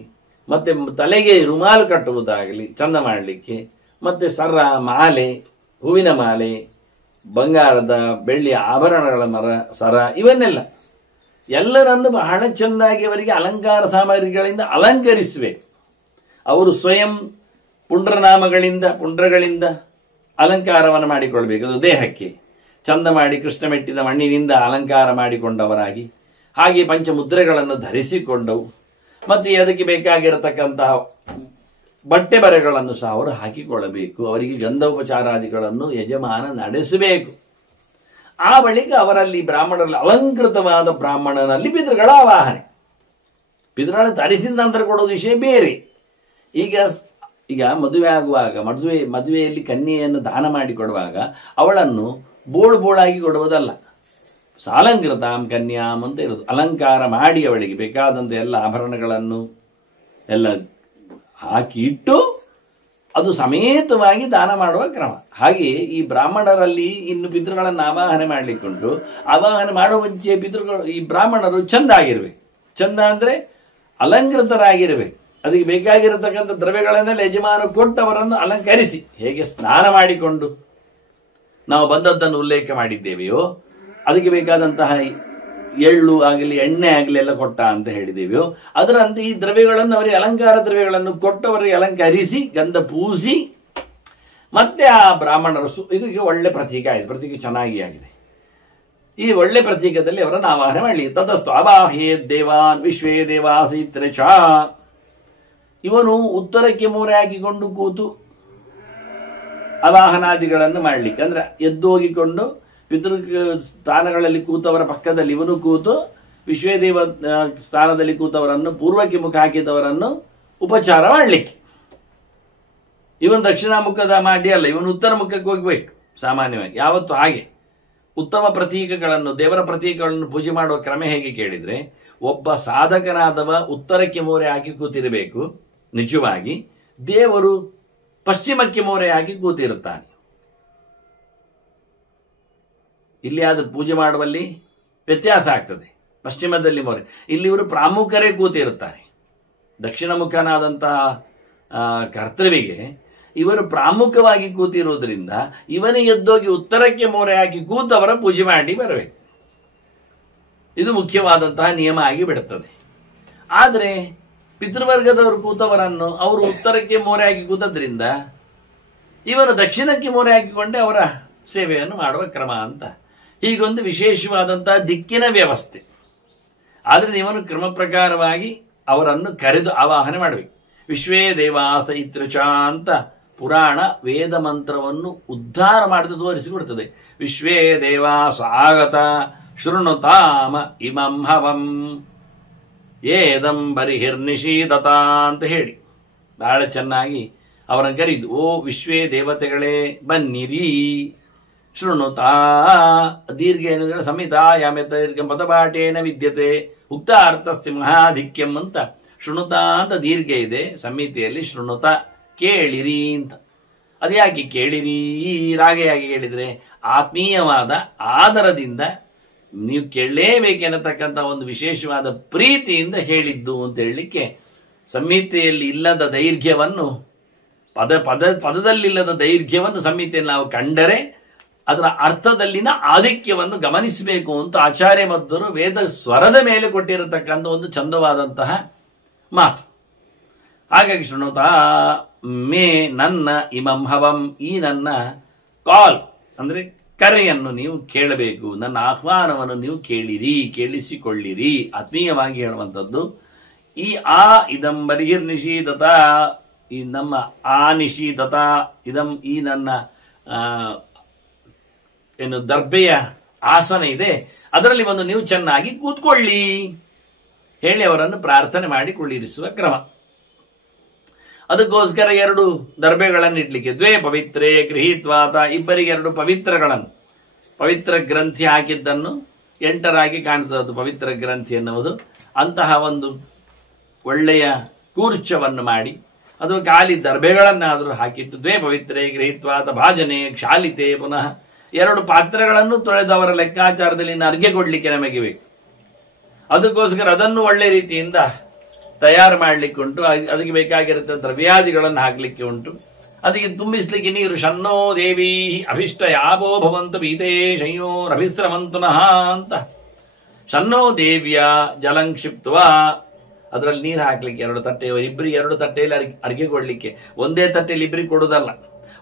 ಮತ್ತೆ ತಲೆಗೆ ರುಮಾಲು ಕಟ್ಟುವುದಾಗಲಿ ಚಂದ ಮಾಡಲಿಕ್ಕೆ, ಮತ್ತೆ ಸರ, ಮಾಲೆ, ಹೂವಿನ ಮಾಲೆ, ಬಂಗಾರದ ಬೆಳ್ಳಿಯ ಆಭರಣಗಳ ಸರ, ಇವನ್ನೆಲ್ಲ ಎಲ್ಲರನ್ನು ಬಹಳ ಚೆಂದಾಗಿ ಅವರಿಗೆ ಅಲಂಕಾರ ಸಾಮಗ್ರಿಗಳಿಂದ ಅಲಂಕರಿಸಬೇಕು. ಅವರು ಸ್ವಯಂ ಪುಂಡ್ರಗಳಿಂದ ಅಲಂಕಾರವನ್ನು ಮಾಡಿಕೊಳ್ಬೇಕು. ಅದು ದೇಹಕ್ಕೆ ಚಂದ ಮಾಡಿ ಕೃಷ್ಣ ಮೆಟ್ಟಿದ ಮಣ್ಣಿನಿಂದ ಅಲಂಕಾರ ಮಾಡಿಕೊಂಡವರಾಗಿ, ಹಾಗೆ ಪಂಚಮುದ್ರೆಗಳನ್ನು ಧರಿಸಿಕೊಂಡವು. ಮತ್ತು ಅದಕ್ಕೆ ಬೇಕಾಗಿರತಕ್ಕಂತಹ ಬಟ್ಟೆ ಬರೆಗಳನ್ನು ಸಹ ಅವರು ಹಾಕಿಕೊಳ್ಳಬೇಕು. ಅವರಿಗೆ ಗಂಧೋಪಚಾರಾದಿಗಳನ್ನು ಯಜಮಾನ ನಡೆಸಬೇಕು. ಆ ಬಳಿಕ ಅವರಲ್ಲಿ ಬ್ರಾಹ್ಮಣರಲ್ಲಿ ಅಲಂಕೃತವಾದ ಬ್ರಾಹ್ಮಣನಲ್ಲಿ ಪಿತೃಗಳ ಆವಾಹನೆ. ಪಿತೃಗಳನ್ನು ತರಿಸಿದ ನಂತರ ಕೊಡೋದು ವಿಷಯ ಬೇರೆ. ಈಗ ಮದುವೆ ಆಗುವಾಗ, ಮದುವೆಯಲ್ಲಿ ಕನ್ಯೆಯನ್ನು ದಾನ ಮಾಡಿಕೊಡುವಾಗ ಅವಳನ್ನು ಬೋಳಾಗಿ ಕೊಡುವುದಲ್ಲ, ಸಾಲಂಕೃತಾಂ ಕನ್ಯಾಂ ಅಂತ ಇರೋದು. ಅಲಂಕಾರ ಮಾಡಿ ಅವಳಿಗೆ ಬೇಕಾದಂಥ ಎಲ್ಲ ಆಭರಣಗಳನ್ನು ಎಲ್ಲ ಹಾಕಿ ಇಟ್ಟು ಅದು ಸಮೇತವಾಗಿ ದಾನ ಮಾಡುವ ಕ್ರಮ. ಹಾಗೆ ಈ ಬ್ರಾಹ್ಮಣರಲ್ಲಿ ಇನ್ನು ಪಿತೃಗಳನ್ನು ಆವಾಹನೆ ಮಾಡಲಿಕ್ಕುಂಟು. ಆವಾಹನೆ ಮಾಡುವ ಮುಂಚೆ ಪಿತೃಗಳು, ಈ ಬ್ರಾಹ್ಮಣರು ಚಂದ ಆಗಿರ್ಬೇಕು. ಚಂದ ಅಂದರೆ ಅಲಂಕೃತರಾಗಿರ್ಬೇಕು. ಅದಕ್ಕೆ ಬೇಕಾಗಿರತಕ್ಕಂಥ ದ್ರವ್ಯಗಳನ್ನೆಲ್ಲ ಯಜಮಾನ ಕೊಟ್ಟು ಅವರನ್ನು ಅಲಂಕರಿಸಿ, ಹೇಗೆ ಸ್ನಾನ ಮಾಡಿಕೊಂಡು ನಾವು ಬಂದದ್ದನ್ನು ಉಲ್ಲೇಖ ಮಾಡಿದ್ದೇವೆಯೋ, ಅದಕ್ಕೆ ಬೇಕಾದಂತಹ ಎಳ್ಳು ಆಗಲಿ ಎಣ್ಣೆ ಆಗಲಿ ಎಲ್ಲ ಕೊಟ್ಟ ಅಂತ ಹೇಳಿದ್ದೇವೆಯೋ, ಅದರಂತೆ ಈ ದ್ರವ್ಯಗಳನ್ನು ಅವರಿಗೆ ಅಲಂಕಾರ ದ್ರವ್ಯಗಳನ್ನು ಕೊಟ್ಟು ಅವರಿಗೆ ಅಲಂಕರಿಸಿ ಗಂಧ ಪೂಸಿ ಮತ್ತೆ ಆ ಬ್ರಾಹ್ಮಣರು ಇದಕ್ಕೆ ಒಳ್ಳೆ ಪ್ರತೀಕ ಆಗಿದೆ. ಪ್ರತೀಕ ಚೆನ್ನಾಗಿ ಆಗಿದೆ. ಈ ಒಳ್ಳೆ ಪ್ರತೀಕದಲ್ಲಿ ಅವರನ್ನು ಆವಾಹನೆ ಮಾಡಲಿ. ತತಸ್ತು ಅಬಾಹ್ಯೇ ದೇವಾನ್ ವಿಶ್ವೇ ದೇವಾಸೀತ್ರೆ ಚ, ಇವನು ಉತ್ತರಕ್ಕೆ ಮೂರೆ ಹಾಕಿಕೊಂಡು ಕೂತು ಅವಾಹನಾದಿಗಳನ್ನು ಮಾಡಲಿಕ್ಕೆ, ಅಂದ್ರೆ ಎದ್ದೋಗಿಕೊಂಡು ಪಿತೃ ಸ್ಥಾನಗಳಲ್ಲಿ ಕೂತವರ ಪಕ್ಕದಲ್ಲಿ ಇವನು ಕೂತು ವಿಶ್ವೇದೇವ ಸ್ಥಾನದಲ್ಲಿ ಕೂತವರನ್ನು ಪೂರ್ವಕ್ಕೆ ಮುಖ ಹಾಕಿದವರನ್ನು ಉಪಚಾರ ಮಾಡಲಿಕ್ಕೆ. ಇವನು ದಕ್ಷಿಣ ಮುಖದ ಮಾಡಿ ಅಲ್ಲ, ಇವನು ಉತ್ತರ ಮುಖಕ್ಕೆ ಹೋಗ್ಬೇಕು. ಸಾಮಾನ್ಯವಾಗಿ ಯಾವತ್ತು ಹಾಗೆ ಉತ್ತಮ ಪ್ರತೀಕಗಳನ್ನು, ದೇವರ ಪ್ರತೀಕಗಳನ್ನು ಪೂಜೆ ಮಾಡುವ ಕ್ರಮ ಹೇಗೆ ಕೇಳಿದ್ರೆ, ಒಬ್ಬ ಸಾಧಕನಾದವ ಉತ್ತರಕ್ಕೆ ಮೋರೆ ಹಾಕಿ ಕೂತಿರಬೇಕು, ನಿಜವಾಗಿ ದೇವರು ಪಶ್ಚಿಮಕ್ಕೆ ಮೋರೆ ಹಾಕಿ ಕೂತಿರುತ್ತಾನೆ. ಇಲ್ಲಿ ಆದ ಪೂಜೆ ಮಾಡುವಲ್ಲಿ ವ್ಯತ್ಯಾಸ ಆಗ್ತದೆ. ಪಶ್ಚಿಮದಲ್ಲಿ ಮೋರೆ, ಇಲ್ಲಿ ಇವರು ಪ್ರಾಮುಖರೇ ಕೂತಿರುತ್ತಾರೆ. ದಕ್ಷಿಣ ಮುಖನಾದಂತಹ ಕರ್ತೃವಿಗೆ ಇವರು ಪ್ರಾಮುಖವಾಗಿ ಕೂತಿರುವುದರಿಂದ ಇವನಿಗೆ ಎದ್ದೋಗಿ ಉತ್ತರಕ್ಕೆ ಮೋರೆ ಹಾಕಿ ಕೂತವರ ಪೂಜೆ ಮಾಡಿ ಬರಬೇಕು. ಇದು ಮುಖ್ಯವಾದಂತಹ ನಿಯಮ ಆಗಿ ಬಿಡುತ್ತದೆ. ಆದರೆ ಪಿತೃವರ್ಗದವರು ಕೂತವರನ್ನು ಅವರು ಉತ್ತರಕ್ಕೆ ಮೋರೆ ಹಾಕಿ ಕೂತದ್ರಿಂದ ಇವನು ದಕ್ಷಿಣಕ್ಕೆ ಮೋರೆ ಹಾಕಿಕೊಂಡೇ ಅವರ ಸೇವೆಯನ್ನು ಮಾಡುವ ಕ್ರಮ ಅಂತ ಹೀಗೊಂದು ವಿಶೇಷವಾದಂತಹ ದಿಕ್ಕಿನ ವ್ಯವಸ್ಥೆ. ಆದರೆ ಇವನು ಕ್ರಮ ಪ್ರಕಾರವಾಗಿ ಅವರನ್ನು ಕರೆದು ಆವಾಹನೆ ಮಾಡಬೇಕು. ವಿಶ್ವೇ ದೇವಾಸ ಇತ್ರುಚ ಅಂತ ಪುರಾಣ ವೇದ ಮಂತ್ರವನ್ನು ಉದ್ಧಾರ ಮಾಡಿದ ತೋರಿಸಿಕೊಡ್ತದೆ. ವಿಶ್ವೇ ದೇವಾಸ ಆಗತ ಶೃಣುತಾಮ ಇಮಂ ಹವಂ ಏದಂ ಬರಿಹಿರ್ನಿಷೀದತ ಅಂತ ಹೇಳಿ ಬಹಳ ಚೆನ್ನಾಗಿ ಅವರನ್ನು ಕರೀದು, ಓ ವಿಶ್ವೇ ದೇವತೆಗಳೇ ಬನ್ನಿರಿ, ಶೃಣುತಾ ದೀರ್ಘ ಏನು ಸಂಹಿತಾಯಾಮ ಪದಪಾಠೇನ ವಿದ್ಯತೆ ಉಕ್ತ ಅರ್ಥಸ್ಯ ಮಹಾಧಿಕ್ಯಂ ಅಂತ ಶೃಣುತಾ ಅಂತ ದೀರ್ಘ ಇದೆ ಸಂಹಿತೆಯಲ್ಲಿ, ಶೃಣುತ ಕೇಳಿರಿ ಅಂತ. ಅದ್ಯಾಕೆ ಕೇಳಿರಿ ರಾಗೆಯಾಗಿ ಹೇಳಿದ್ರೆ ಆತ್ಮೀಯವಾದ ಆದರದಿಂದ ನೀವು ಕೇಳಲೇಬೇಕೆನ್ನತಕ್ಕಂಥ ಒಂದು ವಿಶೇಷವಾದ ಪ್ರೀತಿಯಿಂದ ಹೇಳಿದ್ದು ಅಂತ ಹೇಳಲಿಕ್ಕೆ, ಸಂಹಿತೆಯಲ್ಲಿ ಇಲ್ಲದ ದೈರ್ಘ್ಯವನ್ನು ಪದದಲ್ಲಿಲ್ಲದ ದೈರ್ಘ್ಯವನ್ನು ಸಂಹಿತೆಯಲ್ಲಿ ನಾವು ಕಂಡರೆ ಅದರ ಅರ್ಥದಲ್ಲಿನ ಆಧಿಕ್ಯವನ್ನು ಗಮನಿಸಬೇಕು ಅಂತ ಆಚಾರ್ಯ ಮಧ್ವರು ವೇದ ಸ್ವರದ ಮೇಲೆ ಕೊಟ್ಟಿರತಕ್ಕಂಥ ಒಂದು ಚಂದವಾದಂತಹ ಮಾತು. ಹಾಗಾಗಿ ಶೃಣುತಾ ಮೇ ನನ್ನ ಇಮಂ ಹವಂ, ಈ ನನ್ನ ಕಾಲ್ ಅಂದ್ರೆ ಕರೆಯನ್ನು ನೀವು ಕೇಳಬೇಕು, ನನ್ನ ಆಹ್ವಾನವನ್ನು ನೀವು ಕೇಳಿರಿ, ಕೇಳಿಸಿಕೊಳ್ಳಿರಿ, ಆತ್ಮೀಯವಾಗಿ ಹೇಳುವಂಥದ್ದು. ಈ ಆ ಇದಂ ಬರಿಹಿರ್ ನಿಷೀದತ, ಈ ನಮ್ಮ ಆ ನಿಷೀದತ ಇದಂ, ಈ ನನ್ನ ಏನು ದರ್ಬೆಯ ಆಸನ ಇದೆ ಅದರಲ್ಲಿ ಒಂದು ನೀವು ಚೆನ್ನಾಗಿ ಕೂತ್ಕೊಳ್ಳಿ ಹೇಳಿ ಅವರನ್ನು ಪ್ರಾರ್ಥನೆ ಮಾಡಿ ಕುಳ್ಳಿರಿಸುವ ಕ್ರಮ. ಅದಕ್ಕೋಸ್ಕರ 2 ದರ್ಬೆಗಳನ್ನು ಇಡ್ಲಿಕ್ಕೆ, ದ್ವೇ ಪವಿತ್ರೇ ಗೃಹೀತ್ವಾತ, ಇಬ್ಬರಿಗೆ 2 ಪವಿತ್ರಗಳನ್ನು, ಪವಿತ್ರ ಗ್ರಂಥಿ ಹಾಕಿದ್ದನ್ನು 8ರಾಗಿ ಕಾಣುತ್ತದೆ ಪವಿತ್ರ ಗ್ರಂಥಿ ಎನ್ನುವುದು. ಅಂತಹ ಒಂದು ಒಳ್ಳೆಯ ಕೂರ್ಚವನ್ನು ಮಾಡಿ ಅದು ಖಾಲಿ ದರ್ಬೆಗಳನ್ನಾದರೂ ಹಾಕಿಟ್ಟು, ದ್ವೇ ಪವಿತ್ರೇ ಗೃಹೀತ್ವಾತ ಭಾಜನೆ ಕ್ಷಾಲಿತೆ, ಪುನಃ 2 ಪಾತ್ರೆಗಳನ್ನು ತೊಳೆದವರ ಲೆಕ್ಕಾಚಾರದಲ್ಲಿ ಅರ್ಘ್ಯ ಕೊಡ್ಲಿಕ್ಕೆ ನಮಗೆ ಬೇಕು. ಅದಕ್ಕೋಸ್ಕರ ಅದನ್ನು ಒಳ್ಳೆ ರೀತಿಯಿಂದ ತಯಾರು ಮಾಡಲಿಕ್ಕೆ ಉಂಟು. ಅದಕ್ಕೆ ಬೇಕಾಗಿರುತ್ತೆ ದ್ರವ್ಯಾದಿಗಳನ್ನು ಹಾಕಲಿಕ್ಕೆ ಉಂಟು. ಅದಕ್ಕೆ ತುಂಬಿಸ್ಲಿಕ್ಕೆ ನೀರು, ಶನ್ನೋ ದೇವಿ ಅಭಿಷ್ಟ ಯಾವೋ ಭವಂತು ಭೀತೇ ಶಯ್ಯೋರಭಿಸ್ರವಂತುನಃ ಅಂತ, ಶನ್ನೋ ದೇವಿಯ ಜಲಂಕ್ಷಿಪ್ತವ, ಅದರಲ್ಲಿ ನೀರು ಹಾಕ್ಲಿಕ್ಕೆ 2 ತಟ್ಟೆ, ಇಬ್ಬರಿಗೆ 2 ತಟ್ಟೆಯಲ್ಲಿ ಅರ್ಘ್ಯ ಕೊಡ್ಲಿಕ್ಕೆ. ಒಂದೇ ತಟ್ಟೆಯಲ್ಲಿ ಇಬ್ಬರಿಗೆ ಕೊಡುವುದಲ್ಲ,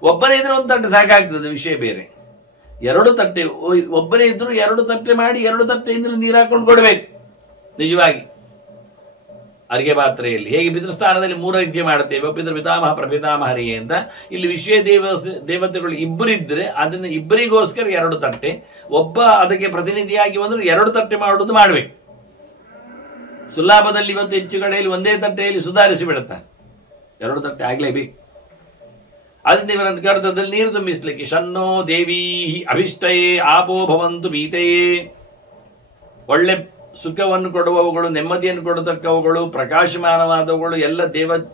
ಒಬ್ಬನೇ ಇದ್ರೆ 1 ತಟ್ಟೆ ಸಾಕಾಗ್ತದೆ, ವಿಷಯ ಬೇರೆ. 2 ತಟ್ಟೆ, ಒಬ್ಬನೇ ಇದ್ರು 2 ತಟ್ಟೆ ಮಾಡಿ 2 ತಟ್ಟೆಯಿಂದ ನೀರು ಹಾಕೊಂಡು ಕೊಡಬೇಕು. ನಿಜವಾಗಿ ಅರ್ಘ್ಯ ಪಾತ್ರೆಯಲ್ಲಿ ಹೇಗೆ ಪಿತೃಸ್ಥಾನದಲ್ಲಿ 3 ಅರ್ಘ್ಯ ಮಾಡುತ್ತೇವೆ, ಪಿತೃ ಪಿತಾಮಹ ಪ್ರಪಿತಾಮಹರಿಗೆ ಅಂತ, ಇಲ್ಲಿ ವಿಶ್ವೇ ದೇವತೆಗಳು ಇಬ್ಬರಿದ್ರೆ ಅದನ್ನು ಇಬ್ಬರಿಗೋಸ್ಕರ 2 ತಟ್ಟೆ, ಒಬ್ಬ ಅದಕ್ಕೆ ಪ್ರತಿನಿಧಿಯಾಗಿ ಬಂದ್ರು 2 ತಟ್ಟೆ ಮಾಡುವುದು ಮಾಡಬೇಕು. ಸುಲಾಭದಲ್ಲಿ ಇವತ್ತು ಹೆಚ್ಚು ಕಡೆಯಲ್ಲಿ ಒಂದೇ ತಟ್ಟೆಯಲ್ಲಿ ಸುಧಾರಿಸಿ ಬಿಡುತ್ತಾರೆ, 2 ತಟ್ಟೆ ಆಗ್ಲೇಬೇಕು. ಅದರಿಂದ ಇವರನ್ನು ಕರ್ತದಲ್ಲಿ ನೀರು ತುಂಬಿಸ್ಲಿಕ್ಕೆ, ಶನ್ನೋ ದೇವಿ ಅಭಿಷ್ಟಯೇ ಆಪೋ ಭವಂತು ಭೀತೆಯೇ, ಒಳ್ಳೆ ಸುಖವನ್ನು ಕೊಡುವವುಗಳು, ನೆಮ್ಮದಿಯನ್ನು ಕೊಡತಕ್ಕವುಗಳು, ಪ್ರಕಾಶಮಾನವಾದವುಗಳು, ಎಲ್ಲ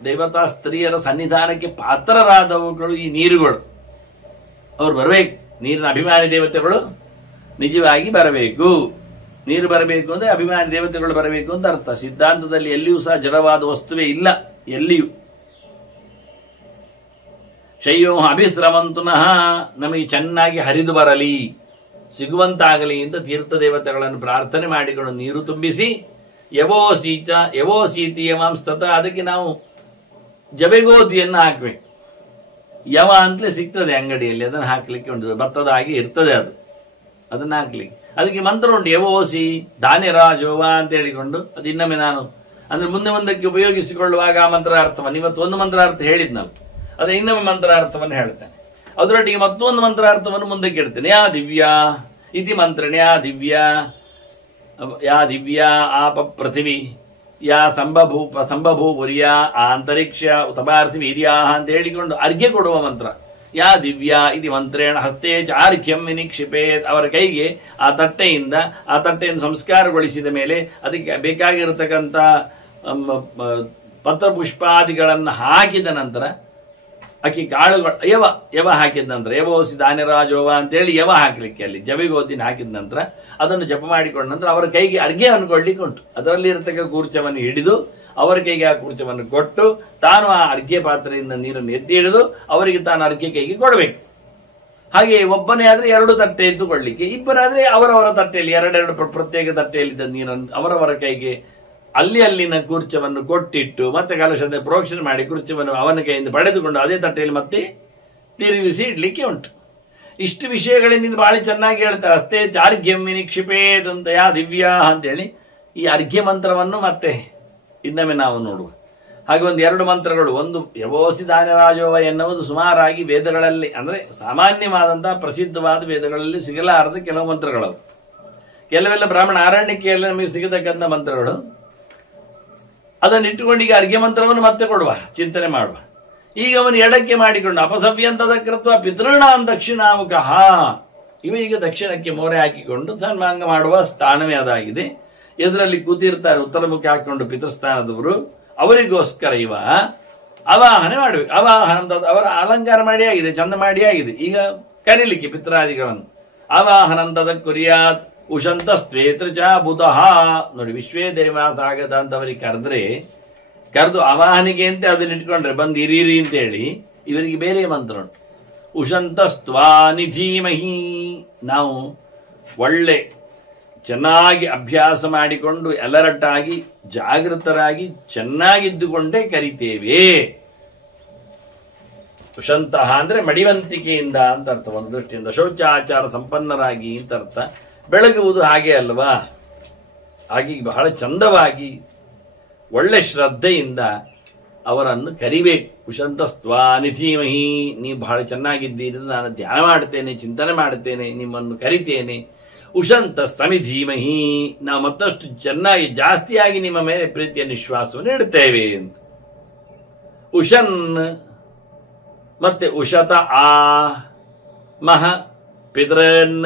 ದೇವತಾ ಸ್ತ್ರೀಯರ ಸನ್ನಿಧಾನಕ್ಕೆ ಪಾತ್ರರಾದವುಗಳು ಈ ನೀರುಗಳು. ಅವ್ರು ಬರಬೇಕು, ನೀರಿನ ಅಭಿಮಾನಿ ದೇವತೆಗಳು ನಿಜವಾಗಿ ಬರಬೇಕು. ನೀರು ಬರಬೇಕು ಅಂದ್ರೆ ಅಭಿಮಾನಿ ದೇವತೆಗಳು ಬರಬೇಕು ಅಂತ ಅರ್ಥ. ಸಿದ್ಧಾಂತದಲ್ಲಿ ಎಲ್ಲಿಯೂ ಸಹ ಜಡವಾದ ವಸ್ತುವೇ ಇಲ್ಲ, ಎಲ್ಲಿಯೂ. ಶಯ್ಯೋ ಅಭಿಸ್ರವಂತುನಃ, ನಮಗೆ ಚೆನ್ನಾಗಿ ಹರಿದು ಬರಲಿ, ಸಿಗುವಂತಾಗಲಿ ಅಂತ ತೀರ್ಥ ದೇವತೆಗಳನ್ನು ಪ್ರಾರ್ಥನೆ ಮಾಡಿಕೊಂಡು ನೀರು ತುಂಬಿಸಿ, ಯವೋ ಸೀತಿ ಯವಾಂಸ್ತತ, ಅದಕ್ಕೆ ನಾವು ಜಬೆಗೋದಿಯನ್ನು ಹಾಕಬೇಕು. ಯವ ಅಂತಲೇ ಸಿಗ್ತದೆ ಅಂಗಡಿಯಲ್ಲಿ, ಅದನ್ನು ಹಾಕ್ಲಿಕ್ಕೆ ಉಂಟು, ಭತ್ತದ ಹಾಗೆ ಇರ್ತದೆ ಅದು, ಅದನ್ನು ಹಾಕ್ಲಿಕ್ಕೆ. ಅದಕ್ಕೆ ಮಂತ್ರ ಉಂಟು, ಯವೋಸಿ ಧಾನ್ಯರಾಜೋವ ಅಂತ ಹೇಳಿಕೊಂಡು, ಅದು ಇನ್ನೊಮ್ಮೆ ನಾನು ಅಂದ್ರೆ ಮುಂದಕ್ಕೆ ಉಪಯೋಗಿಸಿಕೊಳ್ಳುವಾಗ ಆ ಮಂತ್ರಾರ್ಥವನ್ನು, ಇವತ್ತು ಒಂದು ಮಂತ್ರಾರ್ಥ ಹೇಳಿದ್ನಲ್ಲ, ಅದೇ ಇನ್ನೊಮ್ಮೆ ಮಂತ್ರಾರ್ಥವನ್ನು ಹೇಳ್ತೇನೆ. ಅದರೊಟ್ಟಿಗೆ ಮತ್ತೊಂದು ಮಂತ್ರಾರ್ಥವನ್ನು ಮುಂದಕ್ಕೆ ಇಡ್ತೇನೆ. ಯಾ ದಿವ್ಯಾ ಇತಿ ಮಂತ್ರಣ ಯಾ ದಿವ್ಯಾ ಆಪ ಪೃಥಿವಿ ಯಾ ಸಂಭಭೂರ್ಯಾ ಅಂತರಿಕ್ಷ ಉತಪಾರ್ಸಿ ವೀರ್ಯಾ ಅಂತ ಹೇಳಿಕೊಂಡು ಅರ್ಘ್ಯ ಕೊಡುವ ಮಂತ್ರ. ಯಾ ದಿವ್ಯಾ ಇತಿ ಮಂತ್ರೇಣ ಹಸ್ತೇ ಚಾರ್ಘ್ಯಂ ವಿನಿಕ್ಷಿಪೇತ್. ಅವರ ಕೈಗೆ ಆ ತಟ್ಟೆಯನ್ನು ಸಂಸ್ಕಾರಗೊಳಿಸಿದ ಮೇಲೆ ಅದಕ್ಕೆ ಬೇಕಾಗಿರತಕ್ಕಂಥ ಪತ್ರಪುಷ್ಪಾದಿಗಳನ್ನು ಹಾಕಿದ ನಂತರ ಅಕ್ಕಿ ಕಾಳುಗಳು ಯವ ಹಾಕಿದ ನಂತರ ಯವೋಸಿ ಧಾನ್ಯರಾಜೋವ ಅಂತೇಳಿ ಯವ ಹಾಕಲಿಕ್ಕೆ ಅಲ್ಲಿ ಜವಿಗೋದಿನ ಹಾಕಿದ ನಂತರ ಅದನ್ನು ಜಪ ಮಾಡಿಕೊಂಡ ನಂತರ ಅವರ ಕೈಗೆ ಅರ್ಘ್ಯವನ್ನು ಕೊಡ್ಲಿಕ್ಕೆ ಉಂಟು. ಅದರಲ್ಲಿ ಇರತಕ್ಕ ಕೂರ್ಚವನ್ನು ಹಿಡಿದು ಅವರ ಕೈಗೆ ಆ ಕೂರ್ಚವನ್ನು ಕೊಟ್ಟು ತಾನು ಆ ಅರ್ಘ್ಯ ಪಾತ್ರೆಯಿಂದ ನೀರನ್ನು ಎತ್ತಿ ಹಿಡಿದು ಅವರಿಗೆ ತಾನು ಅರ್ಘ್ಯ ಕೈಗೆ ಕೊಡಬೇಕು. ಹಾಗೆ ಒಬ್ಬನೇ ಆದ್ರೆ 2 ತಟ್ಟೆ ಎತ್ತುಕೊಳ್ಳಿಕ್ಕೆ, ಇಬ್ಬರಾದ್ರೆ ಅವರವರ ತಟ್ಟೆಯಲ್ಲಿ 2 ಪ್ರತ್ಯೇಕ ತಟ್ಟೆಯಲ್ಲಿದ್ದ ನೀರನ್ನು ಅವರವರ ಕೈಗೆ ಅಲ್ಲಿನ ಕೂರ್ಚವನ್ನು ಕೊಟ್ಟಿಟ್ಟು ಮತ್ತೆ ಕಲಶದ ಪ್ರೋಕ್ಷಣೆ ಮಾಡಿ ಕೂರ್ಚವನ್ನು ಅವನ ಕೈಯಿಂದ ಪಡೆದುಕೊಂಡು ಅದೇ ತಟ್ಟೆಯಲ್ಲಿ ಮತ್ತೆ ತಿರುಗಿಸಿ ಇಡ್ಲಿಕ್ಕೆ ಉಂಟು. ಇಷ್ಟು ವಿಷಯಗಳಿಂದ ಬಹಳ ಚೆನ್ನಾಗಿ ಹೇಳ್ತಾರೆ. ಅಷ್ಟೇ ಚಾರ್ಘ್ಯಂ ವಿನಿಕ್ಷಿಪೇತ್ ಅಂತ ಯಾ ದಿವ್ಯಾ ಅಂತೇಳಿ ಈ ಅರ್ಘ್ಯ ಮಂತ್ರವನ್ನು ಮತ್ತೆ ಇನ್ನೊಮ್ಮೆ ನಾವು ನೋಡುವ. ಹಾಗೆ 2 ಮಂತ್ರಗಳು. ಒಂದು ಯವೋಸಿ ಧಾನ್ಯರಾಜೋವ ಎನ್ನುವುದು ಸುಮಾರಾಗಿ ವೇದಗಳಲ್ಲಿ ಅಂದ್ರೆ ಸಾಮಾನ್ಯವಾದಂತಹ ಪ್ರಸಿದ್ಧವಾದ ವೇದಗಳಲ್ಲಿ ಸಿಗಲಾರದ ಕೆಲವು ಮಂತ್ರಗಳವು. ಕೆಲವೆಲ್ಲ ಬ್ರಾಹ್ಮಣ ಆರಣ್ಯಕೆಯಲ್ಲಿ ನಮಗೆ ಸಿಗತಕ್ಕಂಥ ಮಂತ್ರಗಳು. ಅದನ್ನು ಇಟ್ಟುಕೊಂಡು ಈಗ ಅರ್ಘ್ಯ ಮಂತ್ರವನ್ನು ಮತ್ತೆ ಕೊಡುವ, ಚಿಂತನೆ ಮಾಡುವ. ಈಗ ಅವನು ಎಡಕ್ಕೆ ಮಾಡಿಕೊಂಡು ಅಪಸವ್ಯಂತದ ಕೃತ್ವ ಪಿತೃಣಾಂ ದಕ್ಷಿಣಾಮುಖ. ಇವ ಈಗ ದಕ್ಷಿಣಕ್ಕೆ ಮೋರೆ ಹಾಕಿಕೊಂಡು ಸನ್ಮಾಂಗ ಮಾಡುವ ಸ್ಥಾನವೇ ಅದಾಗಿದೆ. ಎದುರಲ್ಲಿ ಕೂತಿರ್ತಾರೆ ಉತ್ತರಮುಖಿ ಹಾಕಿಕೊಂಡು ಪಿತೃಸ್ಥಾನದವರು. ಅವರಿಗೋಸ್ಕರ ಇವ ಅವಾಹನೆ ಮಾಡಬೇಕು. ಅವಾಹನ ಅವರ ಅಲಂಕಾರ ಮಾಡಿ ಆಗಿದೆ, ಚಂದ ಮಾಡಿ ಆಗಿದೆ. ಈಗ ಕರೀಲಿಕ್ಕೆ ಪಿತ್ರಾದಿಗಳನ್ನು ಅವಾಹನಂತದ ಕುರಿಯಾತ್ ಉಶಂತಸ್ತ್ವೇತೃಚ ಭೂತಃ. ನೋಡಿ, ವಿಶ್ವೇ ದೇವಾಸಾಗತ ಅಂತ ಅವರಿಗೆ ಕರೆದು ಅವಾಹನಿಗೆ ಅಂತ ಅದನ್ನ ಇಟ್ಕೊಂಡ್ರೆ ಬಂದು ಇರೀರಿ ಅಂತ ಹೇಳಿ ಇವರಿಗೆ ಬೇರೆ ಮಂತ್ರ ಉಂಟು. ಉಶಂತಸ್ತ್ವಾ ನಿಧೀಮಹಿ. ನಾವು ಒಳ್ಳೆ ಚೆನ್ನಾಗಿ ಅಭ್ಯಾಸ ಮಾಡಿಕೊಂಡು ಎಲರಟ್ಟಾಗಿ ಜಾಗೃತರಾಗಿ ಚೆನ್ನಾಗಿದ್ದುಕೊಂಡೇ ಕರಿತೇವೆ. ಉಶಂತಹ ಅಂದ್ರೆ ಮಡಿವಂತಿಕೆಯಿಂದ ಅಂತ ಅರ್ಥ. ಒಂದು ದೃಷ್ಟಿಯಿಂದ ಶೌಚಾಚಾರ ಸಂಪನ್ನರಾಗಿ ಅಂತ ಅರ್ಥ. ಬೆಳಗುವುದು ಹಾಗೆ ಅಲ್ವಾ? ಹಾಗೆ ಬಹಳ ಚಂದವಾಗಿ ಒಳ್ಳೆ ಶ್ರದ್ಧೆಯಿಂದ ಅವರನ್ನು ಕರಿಬೇಕು. ಉಶಂತಸ್ತ್ವಾ ನಿಧೀಮಹಿ. ನೀವು ಬಹಳ ಚೆನ್ನಾಗಿದ್ದೀರಿ, ನಾನು ಧ್ಯಾನ ಮಾಡ್ತೇನೆ, ಚಿಂತನೆ ಮಾಡ್ತೇನೆ, ನಿಮ್ಮನ್ನು ಕರಿತೇನೆ. ಉಶಂತ ಸಮಿಧೀಮಹಿ. ನಾವು ಮತ್ತಷ್ಟು ಚೆನ್ನಾಗಿ ಜಾಸ್ತಿಯಾಗಿ ನಿಮ್ಮ ಮೇಲೆ ಪ್ರೀತಿಯ ನಿಶ್ವಾಸವನ್ನು ಇಡ್ತೇವೆ ಅಂತ. ಉಶನ್ ಮತ್ತೆ ಉಶತ ಆ ಮಹ ಪಿತೃನ್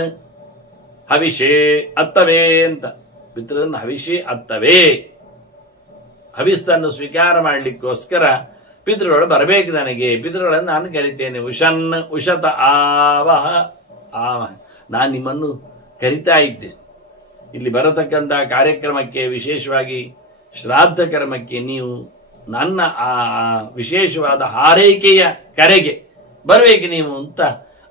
ಹವಿಷೇ ಅತ್ತವೇ ಅಂತ. ಪಿತೃನ್ ಹವಿಷೇ ಅತ್ತವೇ. ಹವಿಸ್ಸನ್ನು ಸ್ವೀಕಾರ ಮಾಡಲಿಕ್ಕೋಸ್ಕರ ಪಿತೃಗಳು ಬರಬೇಕು ನನಗೆ. ಪಿತೃಗಳನ್ನು ನಾನು ಕರಿತೇನೆ. ಉಶನ್ ಉಶತ ಆವಹ ಆವಹ. ನಾನು ನಿಮ್ಮನ್ನು ಕರಿತಾ ಇದ್ದೆ. ಇಲ್ಲಿ ಬರತಕ್ಕಂಥ ಕಾರ್ಯಕ್ರಮಕ್ಕೆ, ವಿಶೇಷವಾಗಿ ಶ್ರಾದ್ದ ಕರ್ಮಕ್ಕೆ ನೀವು ನನ್ನ ಆ ವಿಶೇಷವಾದ ಹಾರೈಕೆಯ ಕರೆಗೆ ಬರಬೇಕು ನೀವು ಅಂತ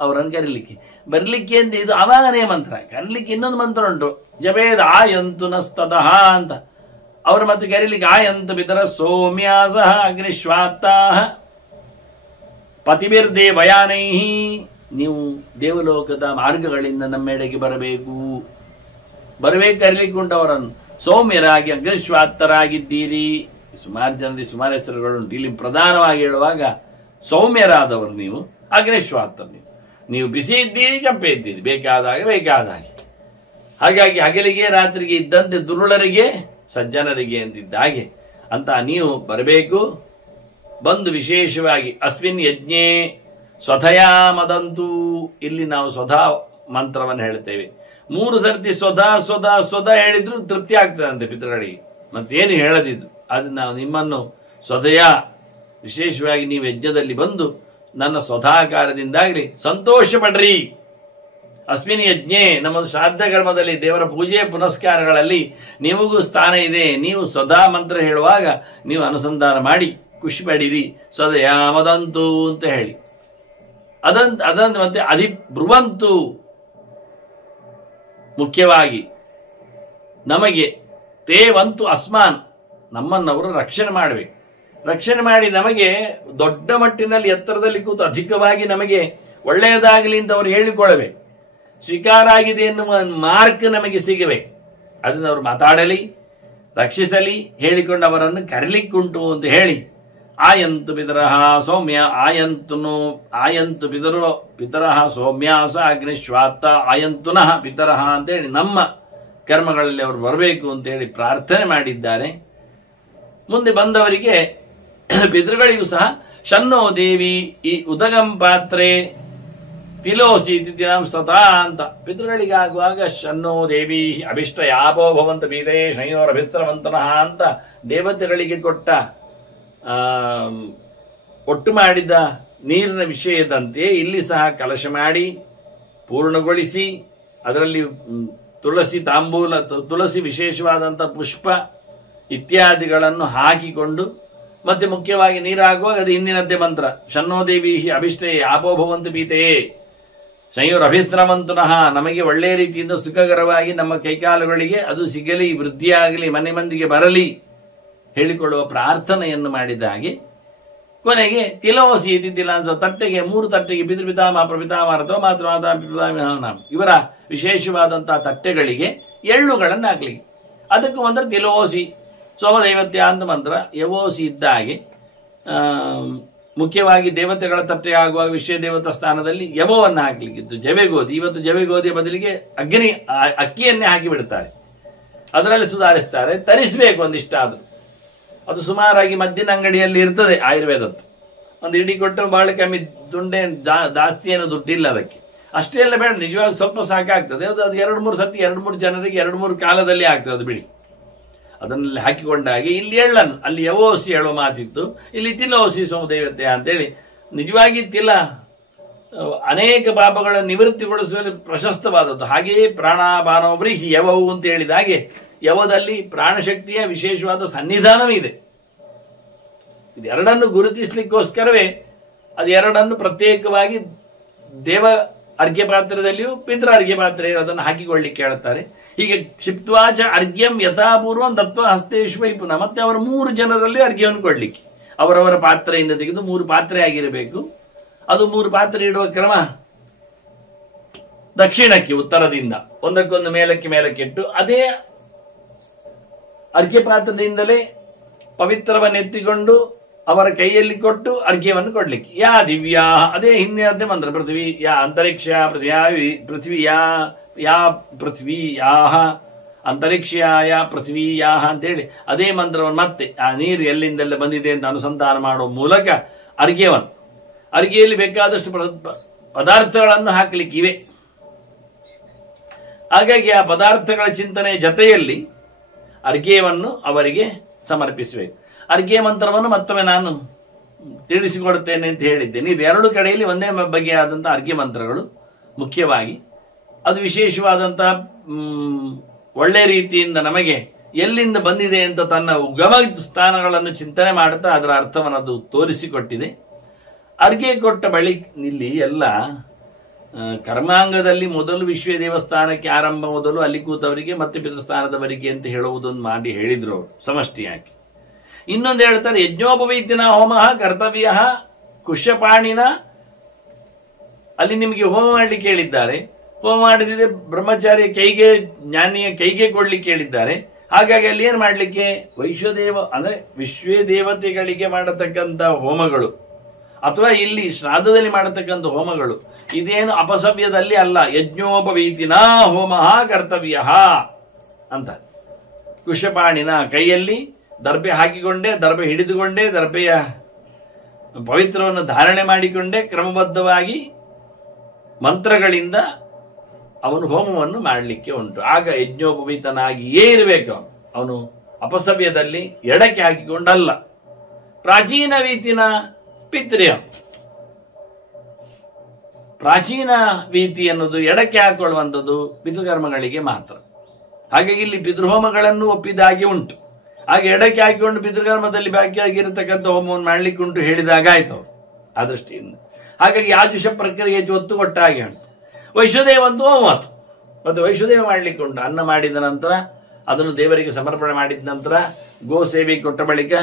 ಅವರನ್ನು ಕರೀಲಿಕ್ಕೆ. ಬರಲಿಕ್ಕೆ ಅಂತ ಇದು ಅವಾಗನೇ ಮಂತ್ರ. ಕರೀಲಿಕ್ಕೆ ಇನ್ನೊಂದು ಮಂತ್ರ ಉಂಟು, ಜಪೇದ ಆಯಂತು ನಸ್ತತಃ ಅಂತ. ಅವರು ಮತ್ತೆ ಕರೀಲಿಕ್ಕೆ ಆಯಂತು ಪಿತರ ಸೌಮ್ಯಾಸಃ ಅಗ್ನಿಶ್ವಾತ್ತಾಹ ಪತಿಭಿರ್ದೇವಯಾನೈಹಿ. ನೀವು ದೇವಲೋಕದ ಮಾರ್ಗಗಳಿಂದ ನಮ್ಮೆಡೆಗೆ ಬರಬೇಕು. ಕರೀಲಿಕ್ಕೆ ಉಂಟು ಅವರನ್ನು. ಸೌಮ್ಯರಾಗಿ ಅಗ್ನಿಶ್ವಾತ್ತರಾಗಿದ್ದೀರಿ. ಸುಮಾರು ಜನರಿಗೆ ಸುಮಾರು ಹೆಸರುಗಳುಂಟು. ಇಲ್ಲಿ ಪ್ರಧಾನವಾಗಿ ಹೇಳುವಾಗ ಸೌಮ್ಯರಾದವರು ನೀವು, ಅಗ್ನಿಶ್ವಾತ್ತರು ನೀವು ಬಿಸಿ ಇದ್ದೀರಿ, ಚಪ್ಪೆ ಇದ್ದೀರಿ, ಬೇಕಾದಾಗ. ಹಾಗಾಗಿ ಹಗಲಿಗೆ ರಾತ್ರಿಗೆ ಇದ್ದಂತೆ ದುರುಳರಿಗೆ ಸಜ್ಜನರಿಗೆ ಅಂತಿದ್ದ ಹಾಗೆ ಅಂತ ನೀವು ಬರಬೇಕು. ಬಂದು ವಿಶೇಷವಾಗಿ ಅಸ್ಮಿನ್ ಯಜ್ಞೆ ಸ್ವಧಯಾ ಮದಂತು. ಇಲ್ಲಿ ನಾವು ಸ್ವಧಾ ಮಂತ್ರವನ್ನು ಹೇಳ್ತೇವೆ. 3 ಸರ್ತಿ ಸ್ವಧ ಹೇಳಿದ್ರು ತೃಪ್ತಿ ಆಗ್ತದಂತೆ ಪಿತೃಗಳಿಗೆ. ಮತ್ತೇನು ಹೇಳದಿದ್ದು ಅದು ನಾವು ನಿಮ್ಮನ್ನು ಸ್ವಧಯ ವಿಶೇಷವಾಗಿ ನೀವು ಯಜ್ಞದಲ್ಲಿ ಬಂದು ನನ್ನ ಸ್ವಧಾಕಾರದಿಂದಾಗಲಿ ಸಂತೋಷ ಪಡ್ರಿ. ಅಸ್ಮಿನ್ ಯಜ್ಞೆ, ನಮ್ಮ ಶ್ರಾದ್ದ ಕರ್ಮದಲ್ಲಿ ದೇವರ ಪೂಜೆ ಪುನಸ್ಕಾರಗಳಲ್ಲಿ ನಿಮಗೂ ಸ್ಥಾನ ಇದೆ. ನೀವು ಸ್ವಧಾ ಮಂತ್ರ ಹೇಳುವಾಗ ನೀವು ಅನುಸಂಧಾನ ಮಾಡಿ ಖುಷಿ ಪಡಿರಿ. ಸ್ವಧಯ ಮದಂತು ಅಂತ ಹೇಳಿ ಅದಂತ ಮತ್ತೆ ಅಧಿಬ್ರುವಂತು. ಮುಖ್ಯವಾಗಿ ನಮಗೆ ತೇವಂತು ಅಸ್ಮಾನ್, ನಮ್ಮನ್ನವರು ರಕ್ಷಣೆ ಮಾಡಬೇಕು. ರಕ್ಷಣೆ ಮಾಡಿ ನಮಗೆ ದೊಡ್ಡ ಮಟ್ಟಿನಲ್ಲಿ ಎತ್ತರದಲ್ಲಿ ಕೂತು ಅಧಿಕವಾಗಿ ನಮಗೆ ಒಳ್ಳೆಯದಾಗಲಿ ಅಂತ ಅವರು ಹೇಳಿಕೊಳ್ಳಬೇಕು. ಸ್ವೀಕಾರ ಆಗಿದೆ ಎನ್ನುವ ಮಾರ್ಕ್ ನಮಗೆ ಸಿಗಬೇಕು. ಅದನ್ನು ಅವರು ಮಾತಾಡಲಿ, ರಕ್ಷಿಸಲಿ, ಹೇಳಿಕೊಂಡು ಅವರನ್ನು ಕರೀಲಿಕ್ಕುಂಟು ಅಂತ ಹೇಳಿ ಆಯಂತು ಪಿತರಃ ಸೌಮ್ಯ ಆಯಂತು ಪಿತರಃ ಸೌಮ್ಯಾಸ ಅಗ್ನಿಶ್ವಾತ್ತ ಆಯಂತುನಃ ಪಿತರಃ ಅಂತೇಳಿ ನಮ್ಮ ಕರ್ಮಗಳಲ್ಲಿ ಅವರು ಬರಬೇಕು ಅಂತೇಳಿ ಪ್ರಾರ್ಥನೆ ಮಾಡಿದ್ದಾರೆ. ಮುಂದೆ ಬಂದವರಿಗೆ ಪಿತೃಗಳಿಗೂ ಸಹ ಶನ್ನೋ ದೇವಿ ಈ ಉದಗಂ ಪಾತ್ರೆ ತಿಲೋಸಿ ತಿಥಿನಾಂ ಸ್ತತಾ ಅಂತ ಪಿತೃಗಳಿಗಾಗುವಾಗ ಶನ್ನೋ ದೇವಿ ಅಭಿಷ್ಟ ಯಾಪೋ ಭವಂತ ಬೀದೇ ಶಯೋರಭಿಸ್ರವಂತನಃ ಅಂತ ದೇವತೆಗಳಿಗೆ ಕೊಟ್ಟ ಒಟ್ಟು ಮಾಡಿದ ನೀರಿನ ವಿಷಯದಂತೆ ಇಲ್ಲಿ ಸಹ ಕಲಶ ಮಾಡಿ ಪೂರ್ಣಗೊಳಿಸಿ ಅದರಲ್ಲಿ ತುಳಸಿ ತಾಂಬೂಲ ತುಳಸಿ ವಿಶೇಷವಾದಂಥ ಪುಷ್ಪ ಇತ್ಯಾದಿಗಳನ್ನು ಹಾಕಿಕೊಂಡು ಮತ್ತೆ ಮುಖ್ಯವಾಗಿ ನೀರಾಗುವಾಗ ಅದು ಹಿಂದಿನದ್ದೇ ಮಂತ್ರ ಶನ್ನೋದೇವಿ ಅಭಿಷ್ಟೇ ಆಪೋ ಭವಂತು ಪೀತೆಯೇ ಶಯೋರಭಿಸ್ರವಂತುನಃ ನಮಗೆ ಒಳ್ಳೆಯ ರೀತಿಯಿಂದ ಸುಖಕರವಾಗಿ ನಮ್ಮ ಕೈಕಾಲುಗಳಿಗೆ ಅದು ಸಿಗಲಿ, ವೃದ್ಧಿಯಾಗಲಿ, ಮನೆ ಮಂದಿಗೆ ಬರಲಿ ಹೇಳಿಕೊಳ್ಳುವ ಪ್ರಾರ್ಥನೆಯನ್ನು ಮಾಡಿದ ಹಾಗೆ ಕೊನೆಗೆ ತಿಲೋಸಿ ತಿಲ ಅಂತ ತಟ್ಟೆಗೆ 3 ತಟ್ಟೆಗೆ ಪಿತೃಪಿತಾಮಹ ಪ್ರಪಿತಾಮಹ ಅಥವಾ ಮಾತೃ ಇವರ ವಿಶೇಷವಾದಂತಹ ತಟ್ಟೆಗಳಿಗೆ ಎಳ್ಳುಗಳನ್ನು ಹಾಕ್ಲಿಕ್ಕೆ ಅದಕ್ಕೂ ಮಂತ್ರ ತಿಲೋಸಿ ಸ್ವದೈವತ್ಯ ಅಂತ ಮಂತ್ರ ಯವೋಸಿ ಇದ್ದ ಹಾಗೆ ಮುಖ್ಯವಾಗಿ ದೇವತೆಗಳ ತಟ್ಟೆ ಆಗುವಾಗ ವಿಷಯ ದೇವತಾ ಸ್ಥಾನದಲ್ಲಿ ಯವವನ್ನು ಹಾಕ್ಲಿಕ್ಕಿತ್ತು. ಜವೆಗೋಧಿ, ಇವತ್ತು ಜವೆಗೋಧಿಯ ಬದಲಿಗೆ ಅಕ್ಕಿಯನ್ನೇ ಹಾಕಿ ಬಿಡ್ತಾರೆ, ಅದರಲ್ಲಿ ಸುಧಾರಿಸ್ತಾರೆ. ತರಿಸಬೇಕು ಒಂದಿಷ್ಟಾದ್ರು, ಅದು ಸುಮಾರಾಗಿ ಮದ್ದಿನ ಅಂಗಡಿಯಲ್ಲಿ ಇರ್ತದೆ ಆಯುರ್ವೇದದ್ದು. ಒಂದು ಇಡೀ ಕೊಟ್ಟರೆ ಬಹಳ ಕಮ್ಮಿ, ದುಂಡೆ ಜಾಸ್ತಿ ಏನೋ ದುಡ್ಡಿಲ್ಲ ಅದಕ್ಕೆ, ಅಷ್ಟೇ ಎಲ್ಲ ಬೇಡ, ನಿಜವಾಗ ಸ್ವಲ್ಪ ಸಾಕಾಗ್ತದೆ. ಅದು 2-3 ಸತಿ 2-3 ಜನರಿಗೆ 2-3 ಕಾಲದಲ್ಲಿ ಆಗ್ತದೆ ಅದು ಬಿಡಿ. ಅದನ್ನಲ್ಲಿ ಹಾಕಿಕೊಂಡಾಗೆ ಇಲ್ಲಿ ಎಳ್ಳನ್ನು, ಅಲ್ಲಿ ಯವೋಸಿ ಹೇಳುವ ಮಾತಿತ್ತು, ಇಲ್ಲಿ ತಿಲೋಸಿ ಸೋಮದೇವತೆ ಅಂತೇಳಿ. ನಿಜವಾಗಿ ತಿಲ ಅನೇಕ ಪಾಪಗಳ ನಿವೃತ್ತಿಗೊಳಿಸುವಲ್ಲಿ ಪ್ರಶಸ್ತವಾದದ್ದು. ಹಾಗೆಯೇ ಪ್ರಾಣಾಪಾನೋಬ್ರೀಹಿ ಯವವು ಅಂತ ಹೇಳಿದ ಹಾಗೆ ಯವದಲ್ಲಿ ಪ್ರಾಣಶಕ್ತಿಯ ವಿಶೇಷವಾದ ಸನ್ನಿಧಾನವಿದೆ. ಇದೆರಡನ್ನು ಗುರುತಿಸಲಿಕ್ಕೋಸ್ಕರವೇ ಅದೆರಡನ್ನು ಪ್ರತ್ಯೇಕವಾಗಿ ದೇವ ಅರ್ಘ್ಯ ಪಾತ್ರದಲ್ಲಿಯೂ ಪಿತೃ ಅರ್ಘ್ಯ ಪಾತ್ರೆ ಅದನ್ನು ಹಾಕಿಕೊಳ್ಳಿಕ್ಕೆ ಹೇಳ್ತಾರೆ. ಹೀಗೆ ಕ್ಷಿಪ್ತ್ವಾಚ ಅರ್ಘ್ಯಂ ಯಥಾಪೂರ್ವಂ ದತ್ವ ಹಸ್ತೇಶ್ವೈ ಪುನಃ, ಮತ್ತೆ ಅವರ 3 ಜನರಲ್ಲಿ ಅರ್ಘ್ಯವನ್ನು ಕೊಡ್ಲಿಕ್ಕೆ ಅವರವರ ಪಾತ್ರೆಯಿಂದ ತೆಗೆದು 3 ಪಾತ್ರೆ ಆಗಿರಬೇಕು. ಅದು 3 ಪಾತ್ರೆ ಇಡುವ ಕ್ರಮ ದಕ್ಷಿಣಕ್ಕೆ ಉತ್ತರದಿಂದ ಒಂದಕ್ಕೊಂದು ಮೇಲಕ್ಕೆ ಇಟ್ಟು ಅದೇ ಅರ್ಘ್ಯ ಪಾತ್ರದಿಂದಲೇ ಪವಿತ್ರವನ್ನೆತ್ತಿಕೊಂಡು ಅವರ ಕೈಯಲ್ಲಿ ಕೊಟ್ಟು ಅರ್ಘ್ಯವನ್ನು ಕೊಡ್ಲಿಕ್ಕೆ. ಯಾ ದಿವ್ಯಾ, ಅದೇ ಹಿಂದಿನದ್ದೇ ಮಂತ್ರ, ಪೃಥ್ವಿ ಯಾ ಅಂತರಿಕ್ಷ ಪೃಥ್ವಿಯಾಹ ಅಂತರಿಕ್ಷಯಾಯ ಪೃಥ್ವಿಯಾಹ ಅಂತೇಳಿ ಅದೇ ಮಂತ್ರವನ್ನು ಮತ್ತೆ ಆ ನೀರು ಎಲ್ಲಿಂದೆಲ್ಲ ಬಂದಿದೆ ಅಂತ ಅನುಸಂಧಾನ ಮಾಡುವ ಮೂಲಕ ಅರ್ಘ್ಯೆಯಲ್ಲಿ ಬೇಕಾದಷ್ಟು ಪದಾರ್ಥಗಳನ್ನು ಹಾಕಲಿಕ್ಕಿವೆ. ಹಾಗಾಗಿ ಆ ಪದಾರ್ಥಗಳ ಚಿಂತನೆ ಜೊತೆಯಲ್ಲಿ ಅರ್ಘ್ಯವನ್ನು ಅವರಿಗೆ ಸಮರ್ಪಿಸಬೇಕು. ಅರ್ಘ್ಯ ಮಂತ್ರವನ್ನು ಮತ್ತೊಮ್ಮೆ ನಾನು ತಿಳಿಸಿಕೊಡುತ್ತೇನೆ ಅಂತ ಹೇಳಿದ್ದೇನೆ. ಇದು 2 ಕಡೆಯಲ್ಲಿ ಒಂದೇ ಬಗೆಯಾದಂತಹ ಅರ್ಘ್ಯ ಮಂತ್ರಗಳು. ಮುಖ್ಯವಾಗಿ ಅದು ವಿಶೇಷವಾದಂತಹ ಒಳ್ಳೆ ರೀತಿಯಿಂದ ನಮಗೆ ಎಲ್ಲಿಂದ ಬಂದಿದೆ ಅಂತ ತನ್ನ ಉಗಮ ಸ್ಥಾನಗಳನ್ನು ಚಿಂತನೆ ಮಾಡುತ್ತಾ ಅದರ ಅರ್ಥವನ್ನು ಅದು ತೋರಿಸಿಕೊಟ್ಟಿದೆ. ಅರ್ಘ್ಯ ಕೊಟ್ಟ ಬಳಿಕ ಇಲ್ಲಿ ಎಲ್ಲ ಕರ್ಮಾಂಗದಲ್ಲಿ ಮೊದಲು ವಿಶ್ವ ದೇವಸ್ಥಾನಕ್ಕೆ ಆರಂಭ ಮೊದಲು ಅಲ್ಲಿ ಕೂತವರಿಗೆ ಮತ್ತೆ ಪಿತೃಸ್ಥಾನದವರಿಗೆ ಅಂತ ಹೇಳುವುದನ್ನು ಮಾಡಿ ಹೇಳಿದ್ರು ಅವರು ಸಮಷ್ಟಿಯಾಗಿ. ಇನ್ನೊಂದು ಹೇಳ್ತಾರೆ, ಯಜ್ಞೋಪವೀತಿನ ಹೋಮ ಕರ್ತವ್ಯ ಕುಶಪಾಣಿನ, ಅಲ್ಲಿ ನಿಮಗೆ ಹೋಮ ಮಾಡ್ಲಿಕ್ಕೆ ಹೇಳಿದ್ದಾರೆ. ಹೋಮ ಮಾಡಿದ್ರೆ ಬ್ರಹ್ಮಚಾರಿ ಕೈಗೆ, ಜ್ಞಾನಿಯ ಕೈಗೆ ಕೊಡ್ಲಿಕ್ಕೆ ಹೇಳಿದ್ದಾರೆ. ಹಾಗಾಗಿ ಅಲ್ಲಿ ಏನ್ ಮಾಡ್ಲಿಕ್ಕೆ, ವೈಶ್ವದೇವ ಅಂದ್ರೆ ವಿಶ್ವ ದೇವತೆಗಳಿಗೆ ಮಾಡತಕ್ಕಂಥ ಹೋಮಗಳು ಅಥವಾ ಇಲ್ಲಿ ಶ್ರಾದ್ದದಲ್ಲಿ ಮಾಡತಕ್ಕಂಥ ಹೋಮಗಳು ಇದೇನು ಅಪಸವ್ಯದಲ್ಲಿ ಅಲ್ಲ. ಯಜ್ಞೋಪವೀತಿನ ಹೋಮ ಕರ್ತವ್ಯ ಅಂತ ಕುಶಪಾಣಿನ, ಕೈಯಲ್ಲಿ ದರ್ಬೆ ಹಾಕಿಕೊಂಡೇ, ದರ್ಬೆ ಹಿಡಿದುಕೊಂಡೇ, ದರ್ಬೆಯ ಪವಿತ್ರವನ್ನು ಧಾರಣೆ ಮಾಡಿಕೊಂಡೇ ಕ್ರಮಬದ್ಧವಾಗಿ ಮಂತ್ರಗಳಿಂದ ಅವನು ಹೋಮವನ್ನು ಮಾಡಲಿಕ್ಕೆ ಉಂಟು. ಆಗ ಯಜ್ಞೋಪವೀತನಾಗಿಯೇ ಇರಬೇಕು ಅವನು ಅಪಸವ್ಯದಲ್ಲಿ ಎಡಕ್ಕೆ ಹಾಕಿಕೊಂಡಲ್ಲ. ಪ್ರಾಚೀನ ವೀತಿನ ಪಿತೃಯ, ಪ್ರಾಚೀನ ವೀತಿ ಅನ್ನೋದು ಎಡಕ್ಕೆ ಹಾಕೊಳ್ಳುವಂಥದ್ದು ಪಿತೃಕರ್ಮಗಳಿಗೆ ಮಾತ್ರ. ಹಾಗಾಗಿ ಇಲ್ಲಿ ಪಿತೃಹೋಮಗಳನ್ನು ಒಪ್ಪಿದಾಗಿ ಉಂಟು. ಹಾಗೆ ಎಡಕ್ಕೆ ಹಾಕಿಕೊಂಡು ಪಿತೃಕರ್ಮದಲ್ಲಿ ಬಾಕಿಯಾಗಿರತಕ್ಕಂಥ ಹೋಮವನ್ನು ಮಾಡ್ಲಿಕ್ಕೆ ಉಂಟು ಹೇಳಿದಾಗ ಆಯ್ತು ಅವರು ಆ ದೃಷ್ಟಿಯಿಂದ. ಹಾಗಾಗಿ ಆಜುಷ ಪ್ರಕ್ರಿಯೆ ಒತ್ತು ಕೊಟ್ಟ ಹಾಗೆ ಉಂಟು. ವೈಶ್ವದೇವಂತೂ ಹೋಮತ್ತು, ಮತ್ತೆ ವೈಶ್ವದೇವ ಮಾಡ್ಲಿಕ್ಕೆ ಉಂಟು. ಅನ್ನ ಮಾಡಿದ ನಂತರ ಅದನ್ನು ದೇವರಿಗೆ ಸಮರ್ಪಣೆ ಮಾಡಿದ ನಂತರ ಗೋ ಸೇವೆಗೆ ಕೊಟ್ಟ ಬಳಿಕ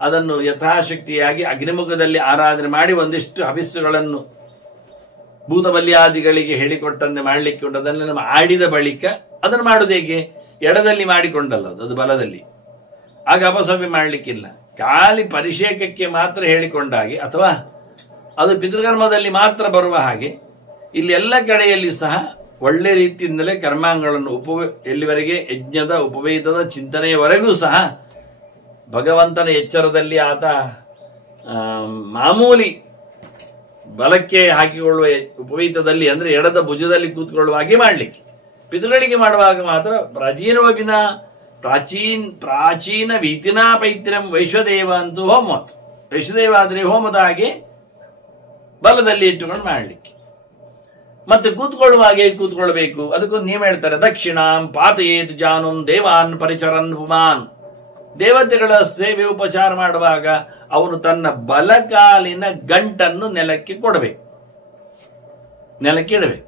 ಅದನ್ನು ಯಥಾಶಕ್ತಿಯಾಗಿ ಅಗ್ನಿಮುಖದಲ್ಲಿ ಆರಾಧನೆ ಮಾಡಿ ಒಂದಿಷ್ಟು ಹವಿಸ್ಸುಗಳನ್ನು ಭೂತಬಲ್ಯಾದಿಗಳಿಗೆ ಹೇಳಿಕೊಟ್ಟಂತೆ ಮಾಡಲಿಕ್ಕೆ ಉಂಟು. ಅದನ್ನು ಆಡಿದ ಬಳಿಕ ಅದನ್ನು ಮಾಡುವುದು ಹೇಗೆ, ಎಡದಲ್ಲಿ ಮಾಡಿಕೊಂಡಲ್ಲ, ಅದು ಬಲದಲ್ಲಿ. ಆಗ ಅಪಸವ್ಯ ಮಾಡಲಿಕ್ಕಿಲ್ಲ. ಖಾಲಿ ಪರಿಷೇಕಕ್ಕೆ ಮಾತ್ರ ಹೇಳಿಕೊಂಡಾಗೆ ಅಥವಾ ಅದು ಪಿತೃಕರ್ಮದಲ್ಲಿ ಮಾತ್ರ ಬರುವ ಹಾಗೆ ಇಲ್ಲಿ ಎಲ್ಲ ಕಡೆಯಲ್ಲಿ ಸಹ ಒಳ್ಳೆ ರೀತಿಯಿಂದಲೇ ಕರ್ಮಾಂಗಗಳನ್ನು ಎಲ್ಲಿವರೆಗೆ ಯಜ್ಞದ ಉಪವೇತದ ಚಿಂತನೆಯವರೆಗೂ ಸಹ ಭಗವಂತನ ಎಚ್ಚರದಲ್ಲಿ ಆತ ಮಾಮೂಲಿ ಬಲಕ್ಕೆ ಹಾಕಿಕೊಳ್ಳುವ ಉಪವೀತದಲ್ಲಿ ಅಂದ್ರೆ ಎಡದ ಭುಜದಲ್ಲಿ ಕೂತ್ಕೊಳ್ಳುವ ಹಾಗೆ ಮಾಡಲಿಕ್ಕೆ, ಪಿತೃಗಳಿಗೆ ಮಾಡುವಾಗ ಮಾತ್ರ ಪ್ರಾಚೀನ ವೀತಿನಾ ಪೈತ್ರ್ಯಂ ವೈಶ್ವದೇವ ಅಂತೂ ಹೋಮವತ್, ವೈಶ್ವದೇವ ಆದ್ರೆ ಹೋಮದ ಹಾಗೆ ಬಲದಲ್ಲಿ ಇಟ್ಟುಕೊಂಡು ಮಾಡಲಿಕ್ಕೆ. ಮತ್ತೆ ಕೂತ್ಕೊಳ್ಳುವಾಗೆ ಕೂತ್ಕೊಳ್ಬೇಕು. ಅದಕ್ಕೊಂದು ನಿಯಮ ಹೇಳ್ತಾರೆ, ದಕ್ಷಿಣಾಂ ಪಾತಯೇತ್ ಜಾನುಂ ದೇವಾನ್ ಪರಿಚರನ್ ಪುಮಾನ್. ದೇವತೆಗಳ ಸೇವೆ ಉಪಚಾರ ಮಾಡುವಾಗ ಅವನು ತನ್ನ ಬಲಕಾಲಿನ ಗಂಟನ್ನು ನೆಲಕ್ಕೆ ಕೊಡಬೇಕು, ನೆಲಕ್ಕೆ ಇಡಬೇಕು.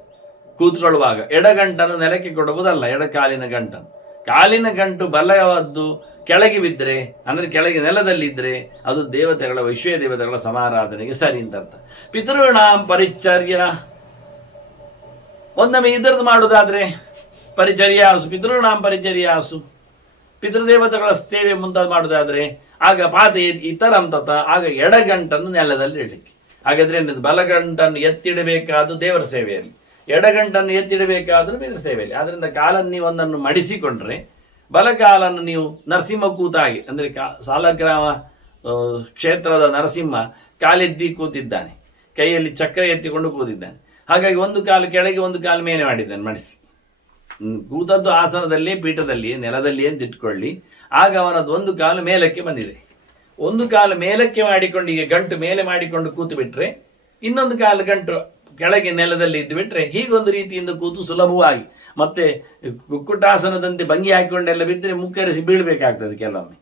ಕೂತ್ಕೊಳ್ಳುವಾಗ ಎಡಗಂಟನ್ನು ನೆಲಕ್ಕೆ ಕೊಡುವುದಲ್ಲ, ಎಡಕಾಲಿನ ಗಂಟನ್ನು. ಕಾಲಿನ ಗಂಟು ಬಲವಾದ್ದು ಕೆಳಗೆ ಬಿದ್ದರೆ ಅಂದ್ರೆ ಕೆಳಗೆ ನೆಲದಲ್ಲಿದ್ದರೆ ಅದು ದೇವತೆಗಳ ವೈಶ್ವ ದೇವತೆಗಳ ಸಮಾರಾಧನೆಗೆ ಸರಿ ಅಂತ ಅರ್ಥ. ಪಿತೃಣಾಂ ಪರಿಚರ್ಯ, ಒಂದೊಮ್ಮೆ ಇದರದ್ದು ಮಾಡುವುದಾದ್ರೆ ಪರಿಚರ್ಯಾಸು, ಪಿತೃಣಾಂ ಪರಿಚರ್ಯಾಸು, ಪಿತೃದೇವತೆಗಳ ಸೇವೆ ಮುಂತಾದ ಮಾಡುವುದಾದ್ರೆ ಆಗ ಪಾತ ಇತರಂ ತತ, ಆಗ ಎಡಗಂಟನ್ನು ನೆಲದಲ್ಲಿ ಇಡಲಿಕ್ಕೆ. ಹಾಗಾದ್ರೆ ಬಲಗಂಟನ್ನು ಎತ್ತಿಡಬೇಕಾದ್ದು ದೇವರ ಸೇವೆಯಲ್ಲಿ, ಎಡಗಂಟನ್ನು ಎತ್ತಿಡಬೇಕಾದ್ರೂ ಬೇರೆ ಸೇವೆಯಲ್ಲಿ. ಆದ್ರಿಂದ ಕಾಲನ್ನು ನೀವು ಒಂದನ್ನು ಮಡಿಸಿಕೊಂಡ್ರೆ ಬಲಕಾಲನ್ನು ನೀವು ನರಸಿಂಹ ಕೂತಾಗಿ ಅಂದ್ರೆ ಸಾಲಗ್ರಾಮ ಕ್ಷೇತ್ರದ ನರಸಿಂಹ ಕಾಲೆದ್ದಿ ಕೂತಿದ್ದಾನೆ, ಕೈಯಲ್ಲಿ ಚಕ್ರ ಎತ್ತಿಕೊಂಡು ಕೂತಿದ್ದಾನೆ. ಹಾಗಾಗಿ ಒಂದು ಕಾಲು ಕೆಳಗೆ ಒಂದು ಕಾಲು ಮೇಲೆ ಮಾಡಿದ್ದಾನೆ ಮಡಿಸಿ. ಕೂತದ್ದು ಆಸನದಲ್ಲಿ ಪೀಠದಲ್ಲಿ ನೆಲದಲ್ಲಿ ಅಂತ ಇಟ್ಕೊಳ್ಳಿ. ಆಗ ಅವನದ್ದು ಒಂದು ಕಾಲು ಮೇಲಕ್ಕೆ ಬಂದಿದೆ. ಒಂದು ಕಾಲು ಮೇಲಕ್ಕೆ ಮಾಡಿಕೊಂಡು ಈಗ ಗಂಟು ಮೇಲೆ ಮಾಡಿಕೊಂಡು ಕೂತು ಬಿಟ್ರೆ, ಇನ್ನೊಂದು ಕಾಲು ಗಂಟು ಕೆಳಗೆ ನೆಲದಲ್ಲಿ ಇದ್ದು ಬಿಟ್ರೆ ಹೀಗೊಂದು ರೀತಿಯಿಂದ ಕೂತು ಸುಲಭವಾಗಿ. ಮತ್ತೆ ಕುಕ್ಕುಟಾಸನದಂತೆ ಭಂಗಿ ಹಾಕಿಕೊಂಡೆಲ್ಲ ಬಿದ್ದರೆ ಮುಕ್ಕರಿಸಿ ಬೀಳ್ಬೇಕಾಗ್ತದೆ. ಕೆಲವೊಮ್ಮೆ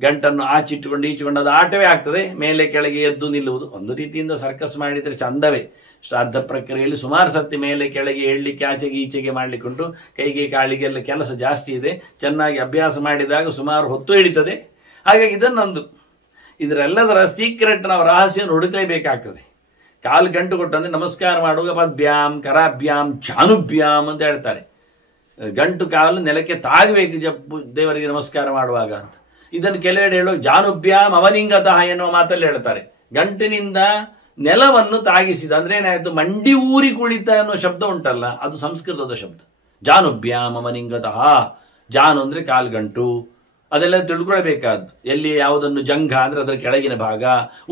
ಗಂಟನ್ನು ಆಚಿಟ್ಟುಕೊಂಡು ಈಚಿಕೊಂಡು ಅದು ಆಟವೇ ಆಗ್ತದೆ, ಮೇಲೆ ಕೆಳಗೆ ಎದ್ದು ನಿಲ್ಲುವುದು. ಒಂದು ರೀತಿಯಿಂದ ಸರ್ಕಸ್ ಮಾಡಿದರೆ ಚಂದವೇ. ಶ್ರಾದ್ದ ಪ್ರಕ್ರಿಯೆಯಲ್ಲಿ ಸುಮಾರು ಸತಿ ಮೇಲೆ ಕೆಳಗೆ ಏಳಲಿಕ್ಕೆ ಆಚೆಗೆ ಈಚೆಗೆ ಮಾಡಲಿಕ್ಕುಂಟು. ಕೈಗೆ ಕಾಲಿಗೆಲ್ಲ ಕೆಲಸ ಜಾಸ್ತಿ ಇದೆ. ಚೆನ್ನಾಗಿ ಅಭ್ಯಾಸ ಮಾಡಿದಾಗ ಸುಮಾರು ಹೊತ್ತು ಹಿಡಿತದೆ. ಹಾಗಾಗಿ ಇದನ್ನೊಂದು ಇದರೆಲ್ಲದರ ಸೀಕ್ರೆಟ್ ನಾವು ರಹಸ್ಯವನ್ನು ಹುಡುಕಲೇಬೇಕಾಗ್ತದೆ. ಕಾಲು ಗಂಟು ಕೊಟ್ಟಂದ್ರೆ ನಮಸ್ಕಾರ ಮಾಡುವಾಗ ಪದ್ಭ್ಯಾಮ್ ಕರಾಭ್ಯಾಮ್ ಜಾನುಭ್ಯಾಮ್ ಅಂತ ಹೇಳ್ತಾರೆ. ಗಂಟು ಕಾಲು ನೆಲಕ್ಕೆ ತಾಗಬೇಕು ದೇವರಿಗೆ ನಮಸ್ಕಾರ ಮಾಡುವಾಗ ಅಂತ. ಇದನ್ನು ಕೆಲವೆಡೆ ಹೇಳೋ ಜಾನುಭ್ಯಾಮ್ ಅವನಿಂಗತಃ ಎನ್ನುವ ಮಾತಲ್ಲಿ ಹೇಳ್ತಾರೆ. ಗಂಟಿನಿಂದ ನೆಲವನ್ನು ತಾಗಿಸಿದ ಅಂದ್ರೆ ಏನಾಯ್ತು, ಮಂಡಿ ಊರಿ ಕುಳಿತ ಅನ್ನೋ ಶಬ್ದ ಉಂಟಲ್ಲ, ಅದು ಸಂಸ್ಕೃತದ ಶಬ್ದ. ಜಾನುಭ್ಯಾಮ್ ಅವನಿಂಗತಃ, ಜಾನು ಅಂದ್ರೆ ಕಾಲ್ಗಂಟು, ಅದೆಲ್ಲ ತಿಳ್ಕೊಳ್ಬೇಕಾದ್ದು. ಎಲ್ಲಿ ಯಾವುದನ್ನು ಜಂಘ ಅಂದ್ರೆ ಅದರ ಕೆಳಗಿನ ಭಾಗ,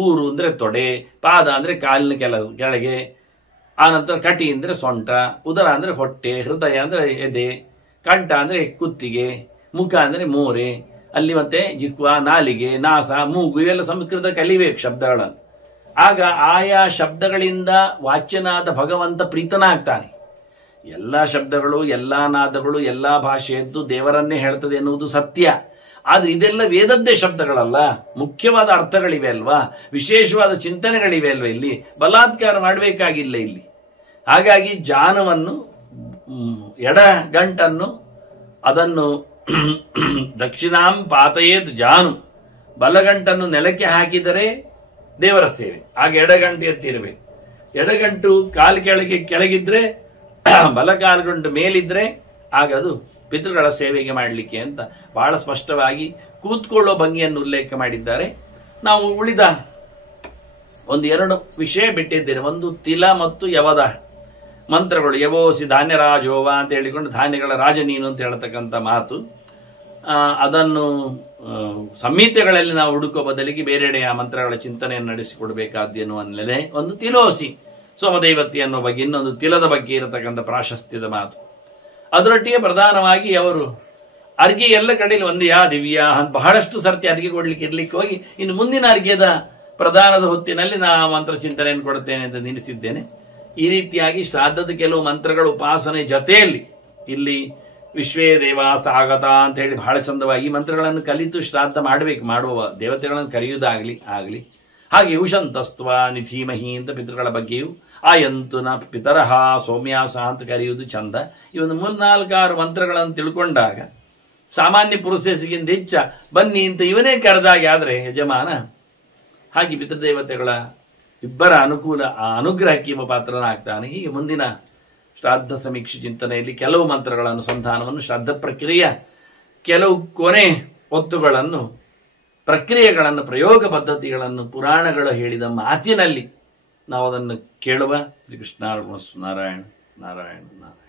ಊರು ಅಂದ್ರೆ ತೊಡೆ, ಪಾದ ಅಂದ್ರೆ ಕಾಲಿನ ಕೆಳಗೆ, ಆನಂತರ ಕಟಿ ಅಂದ್ರೆ ಸೊಂಟ, ಉದರ ಅಂದ್ರೆ ಹೊಟ್ಟೆ, ಹೃದಯ ಅಂದ್ರೆ ಎದೆ, ಕಂಠ ಅಂದ್ರೆ ಕುತ್ತಿಗೆ, ಮುಖ ಅಂದ್ರೆ ಮೋರೆ, ಅಲ್ಲಿ ಮತ್ತೆ ಜಿಹ್ವ, ನಾಲಿಗೆ, ನಾಸ, ಮೂಗು, ಇವೆಲ್ಲ ಸಂಸ್ಕೃತ ಕಲಿಬೇಕು ಶಬ್ದಗಳನ್ನು. ಆಗ ಆಯಾ ಶಬ್ದಗಳಿಂದ ವಾಚ್ಯನಾದ ಭಗವಂತ ಪ್ರೀತನಾಗ್ತಾನೆ. ಎಲ್ಲ ಶಬ್ದಗಳು, ಎಲ್ಲ ನಾದಗಳು, ಎಲ್ಲ ಭಾಷೆಯದ್ದು ದೇವರನ್ನೇ ಹೇಳ್ತದೆ ಎನ್ನುವುದು ಸತ್ಯ. ಆದ್ರೆ ಇದೆಲ್ಲ ವೇದದ್ದೇ ಶಬ್ದಗಳಲ್ಲ, ಮುಖ್ಯವಾದ ಅರ್ಥಗಳಿವೆ ಅಲ್ವಾ, ವಿಶೇಷವಾದ ಚಿಂತನೆಗಳಿವೆ ಅಲ್ವಾ. ಇಲ್ಲಿ ಬಲಾತ್ಕಾರ ಮಾಡಬೇಕಾಗಿಲ್ಲ ಇಲ್ಲಿ. ಹಾಗಾಗಿ ಜಾನವನ್ನು, ಎಡ ಗಂಟನ್ನು ಅದನ್ನು ದಕ್ಷಿಣಾಂ ಪಾತಯೇತ್ ಜಾನು, ಬಲಗಂಟನ್ನು ನೆಲಕ್ಕೆ ಹಾಕಿದರೆ ದೇವರ ಸೇವೆ. ಆಗ ಎಡಗಂಟು ಎತ್ತಿರಬೇಕು. ಎಡಗಂಟು ಕಾಲು ಕೆಳಗಿದ್ರೆ ಬಲಕಾಲ್ಗಂಟು ಮೇಲಿದ್ರೆ ಆಗ ಅದು ಪಿತೃಗಳ ಸೇವೆಗೆ ಮಾಡಲಿಕ್ಕೆ ಅಂತ ಬಹಳ ಸ್ಪಷ್ಟವಾಗಿ ಕೂತ್ಕೊಳ್ಳೋ ಭಂಗಿಯನ್ನು ಉಲ್ಲೇಖ ಮಾಡಿದ್ದಾರೆ. ನಾವು ಉಳಿದ ಒಂದು ಎರಡು ವಿಷಯ ಬಿಟ್ಟಿದ್ದೇನೆ. ಒಂದು ತಿಲ ಮತ್ತು ಯವದ ಮಂತ್ರಗಳು. ಯವೋಸಿ ಧಾನ್ಯರಾಜೋವ ಅಂತ ಹೇಳಿಕೊಂಡು ಧಾನ್ಯಗಳ ರಾಜ ನೀನು ಅಂತ ಹೇಳ್ತಕ್ಕಂಥ ಮಾತು. ಅದನ್ನು ಸಂಹಿತೆಗಳಲ್ಲಿ ನಾವು ಹುಡುಕುವ ಬದಲಿಗೆ ಬೇರೆಡೆ ಆ ಮಂತ್ರಗಳ ಚಿಂತನೆಯನ್ನು ನಡೆಸಿಕೊಡ್ಬೇಕಾದ್ದು ಎನ್ನುವಲ್ಲದೆ ಒಂದು ತಿಲೋಸಿ ಸೋಮದೈವತಿ ಅನ್ನೋ ಬಗ್ಗೆ, ಇನ್ನೊಂದು ತಿಲದ ಬಗ್ಗೆ ಇರತಕ್ಕಂಥ ಪ್ರಾಶಸ್ತ್ಯದ ಮಾತು. ಅದರೊಟ್ಟಿಗೆ ಪ್ರಧಾನವಾಗಿ ಅವರು ಅರ್ಘ್ಯ ಎಲ್ಲ ಕಡೆಯಲ್ಲಿ ಒಂದು ದಿವ್ಯ ಅಂತ ಬಹಳಷ್ಟು ಸರ್ತಿ ಅರ್ಘ್ಯ ಕೊಡ್ಲಿಕ್ಕೆ ಇರ್ಲಿಕ್ಕೆ ಹೋಗಿ ಇನ್ನು ಮುಂದಿನ ಅರ್ಘ್ಯದ ಪ್ರಧಾನದ ಹೊತ್ತಿನಲ್ಲಿ ನಾ ಮಂತ್ರ ಚಿಂತನೆಯನ್ನು ಕೊಡುತ್ತೇನೆ ಅಂತ ನಿಲ್ಲಿಸಿದ್ದೇನೆ. ಈ ರೀತಿಯಾಗಿ ಶ್ರಾದ್ದದ ಕೆಲವು ಮಂತ್ರಗಳ ಉಪಾಸನೆ ಜೊತೆಯಲ್ಲಿ ಇಲ್ಲಿ ವಿಶ್ವೇ ದೇವ ಸಾಗತ ಅಂತ ಹೇಳಿ ಬಹಳ ಚಂದವಾಗಿ ಈ ಮಂತ್ರಗಳನ್ನು ಕಲಿತು ಶ್ರಾದ್ದ ಮಾಡಬೇಕು. ಮಾಡುವ ದೇವತೆಗಳನ್ನು ಕರೆಯುವುದಾಗಲಿ ಹಾಗೆ ಉಷಂತಸ್ತ್ವ ನಿಧೀಮಹಿ ಅಂತ ಪಿತೃಗಳ ಬಗ್ಗೆಯೂ ಆಯಂತು ನ ಪಿತರಹ ಸೌಮ್ಯಾಸ ಅಂತ ಕರೆಯುವುದು ಚಂದ. ಈ ಒಂದು 3-4 ಮಂತ್ರಗಳನ್ನು ತಿಳ್ಕೊಂಡಾಗ ಸಾಮಾನ್ಯ ಪುರುಷಸಿಗಿಂತ ಹೆಚ್ಚ ಬನ್ನಿ ಅಂತ ಇವನೇ ಕರೆದಾಗೆ ಆದರೆ ಯಜಮಾನ ಹಾಗೆ ಪಿತೃದೇವತೆಗಳ ಇಬ್ಬರ ಅನುಗ್ರಹಕ್ಕೆ ಇವ ಪಾತ್ರನಾಗ್ತಾನೆ. ಹೀಗೆ ಮುಂದಿನ ಶ್ರಾದ್ದ ಸಮೀಕ್ಷೆ ಚಿಂತನೆಯಲ್ಲಿ ಕೆಲವು ಮಂತ್ರಗಳ ಅನುಸಂಧಾನವನ್ನು, ಶ್ರಾದ್ದ ಪ್ರಕ್ರಿಯೆಯ ಕೆಲವು ಕೊನೆ ಒತ್ತುಗಳನ್ನು ಪ್ರಕ್ರಿಯೆಗಳನ್ನು, ಪ್ರಯೋಗ ಪದ್ಧತಿಗಳನ್ನು ಪುರಾಣಗಳು ಹೇಳಿದ ಮಾತಿನಲ್ಲಿ ನಾವು ಅದನ್ನು ಕೇಳುವ. ಶ್ರೀಕೃಷ್ಣಾರ್ಪಣಮಸ್ತು. ನಾರಾಯಣ ನಾರಾಯಣ ನಾರಾಯಣ.